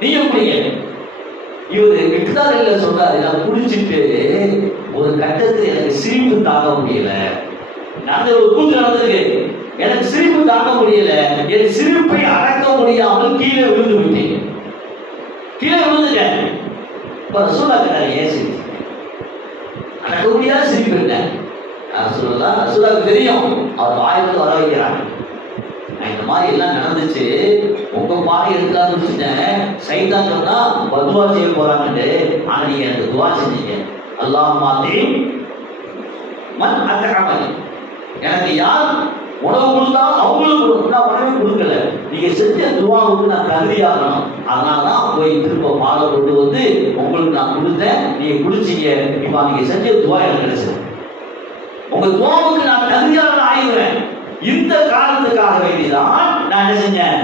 நீங்க குடிங்க. இவரு மிக்தார் சொல்றாரு, நான் குடிச்சிட்டு ஒரு கட்டத்தில் எனக்கு சிரிப்பு தாங்க முடியல, நான் ஒரு கூத்து நடந்திருக்கு, எனக்கு சிரிப்பு தாங்க முடியல, என் சிரிப்பை அடக்க முடியாமல் கீழே விழுந்து விட்டேன், கீழே விழுந்துட்டேன். இப்ப ரசூலா கேட்டாரு, ஏன் சிரிப்பு? அடக்க முடியாத சிரிப்பு என்ன? ரசூலுல்லாஹ் ரசூலுல்லாஹ்க்கு தெரியும், அவர் வாயிலிருந்து வர வைக்கிறாங்க. இந்த மாதிரி எல்லாம் நடந்துச்சு, உங்க பாதை எடுக்க ஆரம்பிச்சுட்டேன், சைத்தான் சொன்னா பதுவா செய்ய போறாங்கன்னு. ஆனா நீங்க எனக்கு துவா செஞ்சீங்க, அல்லாஹும்ம அதீம் மன் அத்அமனி, எனக்கு யார் உணவு கொடுத்தாலும் அவங்களுக்கு கொடுக்கணும், நான் உணவே கொடுக்கல, நீங்க செஞ்ச துவாவுக்கு நான் தகுதியாகணும், அதனாலதான் போய் திரும்ப பாலை கொண்டு வந்து உங்களுக்கு நான் கொடுத்தேன், நீங்க குடிச்சீங்க, இப்ப நீங்க செஞ்ச துவா எனக்கு கிடைச்சது, உங்க துவாவுக்கு நான் தகுதியாக ஆயிடுவேன். இந்த காரணத்துக்காக வேண்டிதான் நான் என்ன செஞ்சேன்,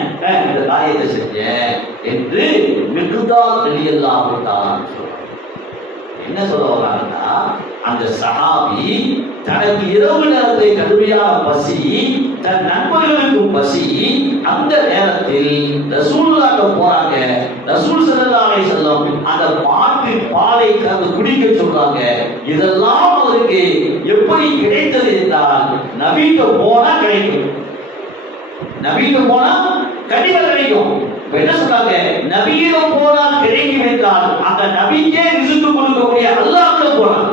இந்த காரியத்தை செஞ்சேன் என்று மிக்தாத் ரலியல்லாஹு தஆலா சொல்றாங்க. என்ன சொல்ல வர்றாங்கன்னா, அந்த சஹாபி தனக்கு இரவு நேரத்தை கடுமையான பசி, தன் நண்பர்களுக்கும் பசி, அந்த நேரத்தில் ரசூலுல்லாஹ் போறாங்க, ரசூல் ஸல்லல்லாஹு அலைஹி வஸல்லம் அந்த மாட்டு பாலை கலந்து குடிக்க சொல்றாங்க. இதெல்லாம் அவருக்கு எப்படி கிடைத்தது என்றால், நபிக்கு போனா கிடைக்கும், நபிக்கு போனா கண்டிப்பா கிடைக்கும். என்ன சொல்றாங்க, நபியிடம் போனால் கிடைக்கும் என்றால் அந்த நபிக்கே ரிசுக்கு கொடுக்கக்கூடிய அல்லாஹ்விடம் போறாங்க.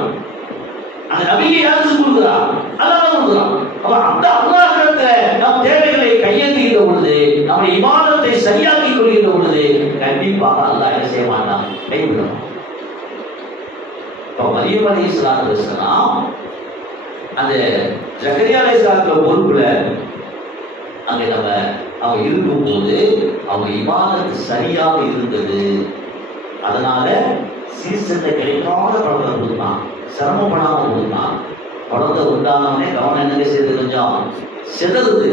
அந்த நபிக்கு யார் ரிசுக்கு கொடுக்குறா? அல்லாஹ் கொடுக்குறான். அப்ப அந்த அல்லாஹ்விடத்துல நம் தேவைகளை கையேந்துகிற பொழுது, நம்முடைய இபாதத்தை சரியாக்கிக் கொள்கிற பொழுது கண்டிப்பாக அல்லாஹ் என்ன செய்ய மாட்டான், கைவிடும். இப்போ மரியம் அலைஹிஸ்ஸலாத்து வஸ்ஸலாம் அந்த ஜக்கரியா அலைஹிஸ்ஸலாத்து பொறுப்புல அங்கே அவங்க இருக்கும்போது அவங்க இபாதத்து சரியாக இருந்தது. அதனால சீசன்ல கிடைக்காத குழந்தை கொடுத்தான், சிரமப்படாம கொடுத்தான். குழந்தை உண்டானவனே கவனம் என்னங்க செய்யுது, கொஞ்சம் சிதறுது,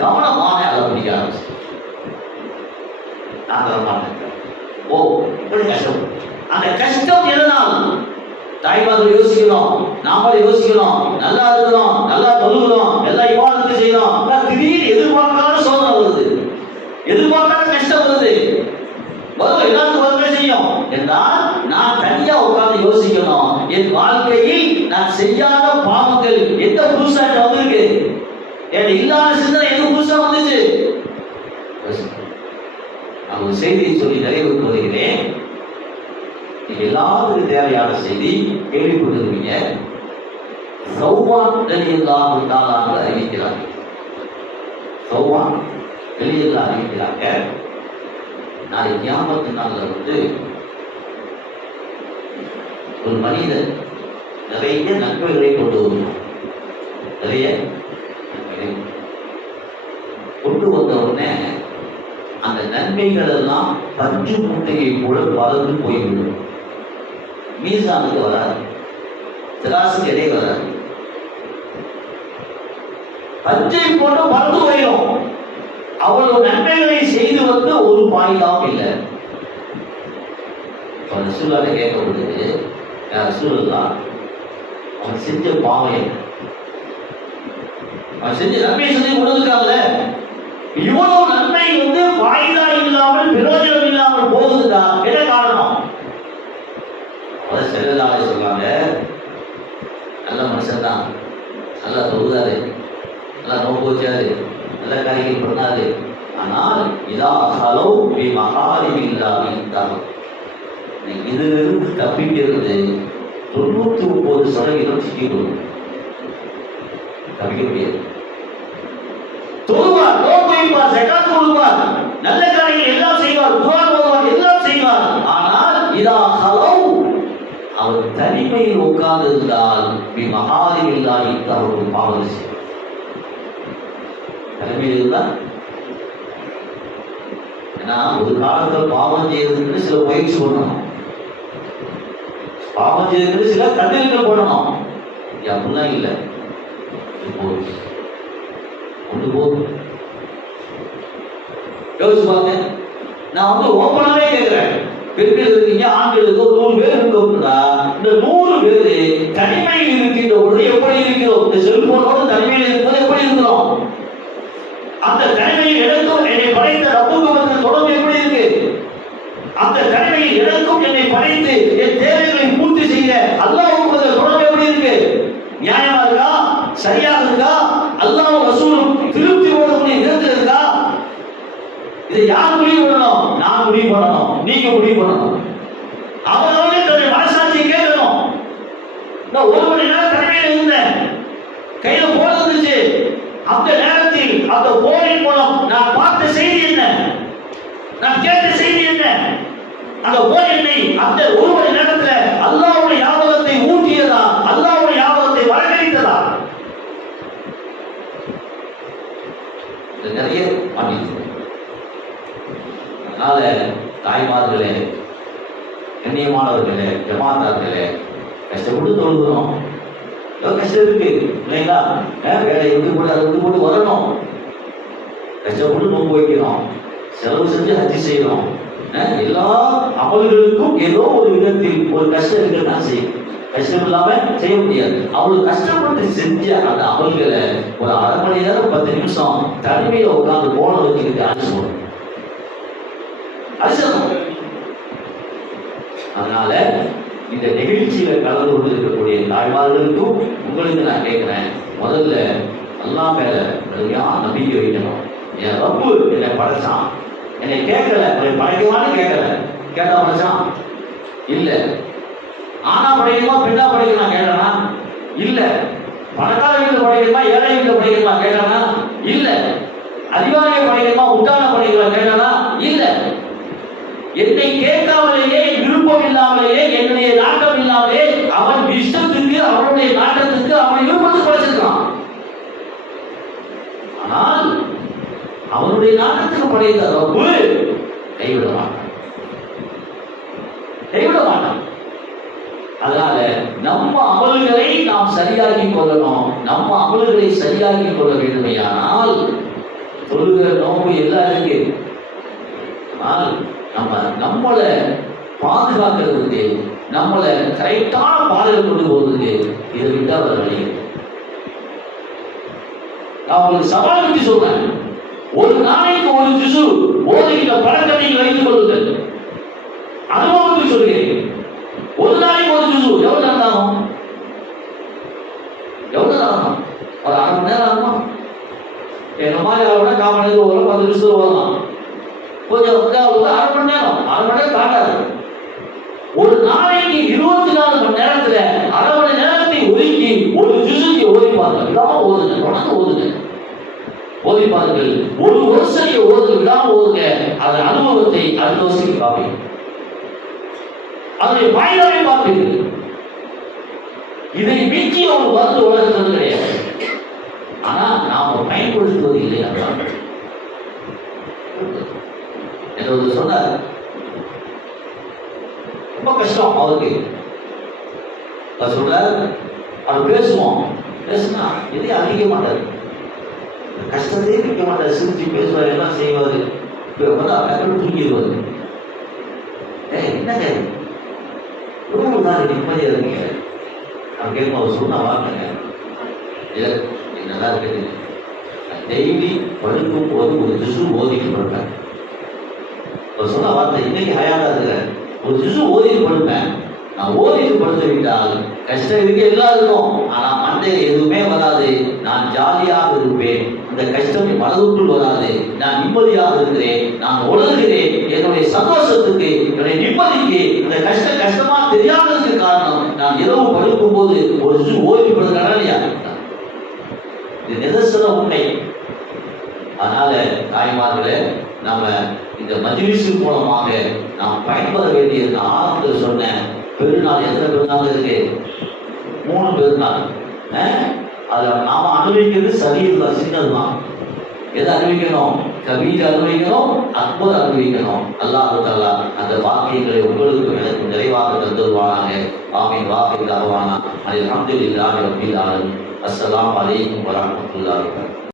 கவனமான அதை பிடிக்க ஆரம்பிச்சு. நான் வரமாட்டேன். ஓ இப்படி கஷ்டம், அந்த கஷ்டம் எதனால்? தாய்மார்கள் யோசிக்கணும், நாமளே யோசிக்கணும், நல்லா இருக்கணும், நல்லா தொழுகிறோம், எல்லா இபாதத்தை செய்யணும், திடீர்னு எதிர்பார்க்காத சோதனை வருது, எதிர்பார்க்காத கஷ்டம் வருது, வரும், எல்லாத்துக்கும் வரவே செய்யும் என்றால் நான் தனியா உட்கார்ந்து யோசிக்கணும், என் வாழ்க்கையில் நான் செய்யாத பாவங்கள் எந்த புதுசா வந்திருக்கு, என் இல்லாத சிந்தனை எது புதுசா வந்துச்சு. நான் ஒரு செய்தியை சொல்லி நிறைவுக்கு வருகிறேன். எல்லாத்துக்கும் தேவையான செய்தி கேள்விப்பட்டிருப்பீங்க. சௌபான் ரலியல்லாஹு தஆலா அறிவிக்கிறாங்க, சௌபான் ரலியல்லாஹு அறிவிக்கிறாங்க, நாளை கியாமத் நாள்ல ஒரு மனிதன் நிறைய நன்மைகளை கொண்டு வருவான், நிறைய நன்மைகளை கொண்டு வந்த உடனே அந்த நன்மைகள் எல்லாம் பஞ்சு மூட்டையை போல பறந்து போய்விடும். மீசானுக்கு வராது, திராசுக்கு இடையே வராது, பஞ்சை போட்டு பறந்து போயிடும். அவ்வளவு நன்மைகளை செய்து வந்து ஒரு பாயிலாம் இல்லை. ரசூலுல்லாஹ் கேட்கப்படுது, ரசூலுல்லாஹ் அவன் செஞ்ச பாவம் என்ன, அவன் செஞ்ச நன்மை செஞ்சு கொடுத்துருக்காங்கல்ல, இவ்வளவு நன்மை வாய்தா இல்லாமல் பிரயோஜனம் இல்லாமல் போகுதுதா, என்ன காரணம்? செல்லலாக சொல்றாங்க, நல்ல மனுஷன் தான், நல்லா தொழுதாரு, நல்லா நோக்கு வச்சாரு, நல்ல காரியங்கள் பண்ணாரு, ஆனால் இதா ஹலோ மகாரிமில்லாமல் இதிலிருந்து தப்பிக்கிறது 99% சிக்கி கொடுக்கும், தப்பிக்க முடியாது. தொழுவார், நோன்பு வைப்பார், ஸகாத் கொடுப்பார், நல்ல காரியங்கள் எல்லாம் செய்வார், குர்ஆன் ஓதுவார், எல்லாம் செய்வார், ஆனால் இதா ஹலோ அவர் தனிமையில் உட்கார்ந்து இருந்தால் மகாரிமில்லாஹி அவருக்கு பாவம் செய்வார். தனிமையில் இருந்தால் ஏன்னா ஒரு காலத்தில் பாவம் செய்யறதுக்கு சில பயிற்சி பண்ணணும், பாவம் செய்யறதுக்கு சில கண்ணீர்கள் போடணும், அப்படிலாம் இல்லை. ஒன்று போதும். யோசிச்சு பாருங்க, நான் ஓப்பனாவே கேட்கிறேன், பெண்கள் இருக்கீங்க, ஆண்கள் இருக்கோ, 100 பேர் இருக்கா, இந்த 100 பேரு தனிமையில் இருக்கின்ற பொழுது எப்படி இருக்கிறோம்? இந்த செல்போனோடு தனிமையில் இருக்கும்போது எப்படி இருக்கிறோம்? அந்த தனிமையில் எனக்கும் என்னை படைத்த ரப்புக்கும் தொடர்பு எப்படி இருக்கு? அந்த தனிமையில் எனக்கும் என்னை படைத்து என் தேவைகளை பூர்த்தி செய்ய அல்லாஹ்வுக்கும் தொடர்பு எப்படி இருக்கு? நியாயமா இருக்கா? சரியாக இருக்கா? அல்லாஹ் ரசூலும் திருப்தி ஓடக்கூடிய விதத்தில் இருக்கா? இதை யார் முடிவு பண்ணணும்? நான் முடிவு பண்ணணும், நீங்க முடிவு பண்ணணும். அவர்களே தன்னுடைய மனசாட்சியை கேட்கணும். நான் 1 மணி நேரம் தனிமையில் இருந்தேன், கையில போன் இருந்துச்சு, அந்த நேரத்தில் அந்த போரின் மூலம் நான் பார்த்த செய்தி என்ன, நான் கேட்ட செய்தி என்ன? அந்த போர் என்னை அந்த ஒரு மணி நேரத்தில் அல்லாஹ்வுடைய ஞாபகத்தை ஊட்டியதா, அல்லாஹ்வுடைய ஞாபகத்தை வரவழைத்ததா? நிறைய மாட்டிட்டு. அதனால தாய்மார்களே, கண்ணியமானவர்களே, ஜமாத்தார்களே, கஷ்டப்பட்டு தொழுகிறோம். கஷ்டம் இருக்கு இல்லைங்களா? வேலை விட்டு போட்டு அதை விட்டு போட்டு வரணும், கஷ்டப்பட்டு நோன்பு வைக்கிறோம், செலவு செஞ்சு ஹஜ்ஜி செய்யறோம். எல்லா அமல்களுக்கும் ஏதோ ஒரு விதத்தில் ஒரு கஷ்டம் இருக்குன்னா செய்யும். கஷ்டம் இல்லாம செய்ய முடியாது. அவங்களுக்கு கஷ்டப்பட்டு செஞ்ச அந்த அமல்களை ஒரு அரை மணி நேரம் 10 நிமிஷம் தனிமையில உட்காந்து போன வச்சுக்கிட்டு அழிச்சு அழிச்சிடணும். அதனால இந்த நிகழ்ச்சியில கலந்து கொண்டு இருக்கக்கூடிய தாய்மார்களுக்கும் உங்களுக்கு நான் கேட்கிறேன், முதல்ல அல்லாஹ் மேல கடுமையான நம்பிக்கை வைக்கணும். என் ரப்பு என்னை படைச்சான், என்னை கேட்கல, படைக்குமான்னு கேட்கல, கேட்டா படைச்சான் இல்ல. ஆனா படைக்குமா பெண்ணா படைக்கணுமா கேட்டனா இல்ல. பணக்கார வீட்டுல படைக்கணுமா ஏழை வீட்டுல படைக்கணுமா கேட்டனா இல்ல. அதிகாரியை படைக்கணுமா முட்டாள படைக்கலாம் கேட்டனா இல்ல. என்னை கேட்காமலேயே, விருப்பம் இல்லாமலேயே, என்னுடைய நாட்டம் இல்லாமலே அவன் இஷ்டத்துக்கு, அவனுடைய நாட்டத்துக்கு அவனை விருப்பத்துக்கு படைச்சிருக்கான். ஆனால் அவனுடைய நாட்டத்துக்கு படைத்த ரப்பு கைவிட மாட்டான், கைவிட மாட்டான். அதனால நம்ம அமல்களை நாம் சரியாக்கி கொள்ளணும். நம்ம அமல்களை சரியாக்கி கொள்ள வேண்டுமையானால் தொழுகிற நோம்பு எல்லாம் இருக்கு. ஆனால் நம்மளை பாதுகாக்கிறதுக்கு, நம்மளை கரெக்டான பாதையில் கொண்டு போவதுக்கு இதை விட்டா வர வழி. நான் உங்களுக்கு சவால் விட்டு சொல்றேன், ஒரு நாளைக்கு ஒரு ஜுசு ஓதுகிற பழக்கத்தை நீங்கள் வைத்துக் கொள்ளுங்கள். அனுபவத்துக்கு சொல்கிறேன். ஒரு நாளைக்கு ஒரு ஜுசு எவ்வளவு நேரம் ஆகும்? எவ்வளவு நேரம் ஆகும்? ஒரு அரை மணி நேரம் ஆகுமா? எங்க மாதிரி ஆகுனா 1/4 மணி நேரம் வரும், 10 நிமிஷம் வரலாம். கொஞ்சம் அரை மணி நேரம் தாண்டாது. ஒரு நாளைக்கு 24 மணி நேரத்துல அரை மணி நேரத்தை ஒதுக்கி ஒரு ஜுசுக்கு ஓதிப்பார்கள். விடாம ஓதுங்க, தொடர்ந்து ஓதுங்க, ஓதிப்பார்கள். ஒரு வருஷம் ஓதுங்க, விடாம ஓதுங்க. அதன் அனுபவத்தை அடுத்த வருஷத்துக்கு பார்ப்பீங்க, அதனுடைய பயனாவை பார்ப்பீர்கள். இதை மீட்சி ஒரு மருந்து உலகத்தில் கிடையாது. ஆனா நாம பயன்படுத்துவது இல்லை. அதான் என்று சொன்னார். ரொம்ப கஷ்டம் அவருக்கு. சொல்றார், அவர் பேசுவோம், பேசுனா எதையும் அழிக்க மாட்டார், கஷ்டத்தையே நிற்க மாட்டார், சிரிச்சு பேசுவார், எல்லாம் செய்வார். தூங்கிடுவார். என்னங்க தான் நிம்மதியா இருக்கீங்க? நான் கேட்போம், அவர் சொன்ன வாங்க நல்லா இருக்குது. டெய்லி படுக்கும் போது ஒரு ஜுசு ஓதிட்டு படுப்பேன். அவர் சொன்ன வார்த்தை, இன்னைக்கு ஹயாதா இருக்கிற ஒரு ஜுசு ஓதிட்டு படுப்பேன். நான் ஓதிட்டு படுத்து விட்டால் கஷ்டம் இருக்கு எல்லாருக்கும், ஆனா மண்டையில் எதுவுமே வராது. நான் ஜாலியாக இருப்பேன், அந்த கஷ்டம் மனதுக்குள் வராது. நான் நிம்மதியாக இருக்கிறேன், நான் உணர்கிறேன். என்னுடைய சந்தோஷத்துக்கு, என்னுடைய நிம்மதிக்கு அந்த கஷ்டமா தெரியாததுக்கு காரணம் நான் இரவு படுக்கும் போது ஒரு ஜுசு ஓதி படுக்கிறேன் இல்லையா? இது நிதர்சன உண்மை. அதனால தாய்மார்களே, நம்ம இந்த மஜ்லிஸ் மூலமாக நாம் பயன்பெற வேண்டியது, ஆரம்பத்தில் சொன்ன பெருநாள், எத்தனை பெருநாள் இருக்கு? 3 பெருநாள். அதில் நாம அனுபவிக்கிறது சரீரம் சின்னதுதான். எதை அனுபவிக்கணும்? கபீர் அனுபவிக்கணும், அக்பர் அனுபவிக்கணும். அல்லாஹ் தஆலா அந்த வாக்கியங்களை உங்களுக்கு எனக்கு நிறைவாக தந்துருவானாக. ஆமீன். வாக்கிய தருவானா. அல்ஹம்துலில்லாஹி ரப்பில் ஆலமீன். அஸ்ஸலாமு அலைக்கும் வரஹ்மத்துல்லாஹி வபரகாத்துஹு.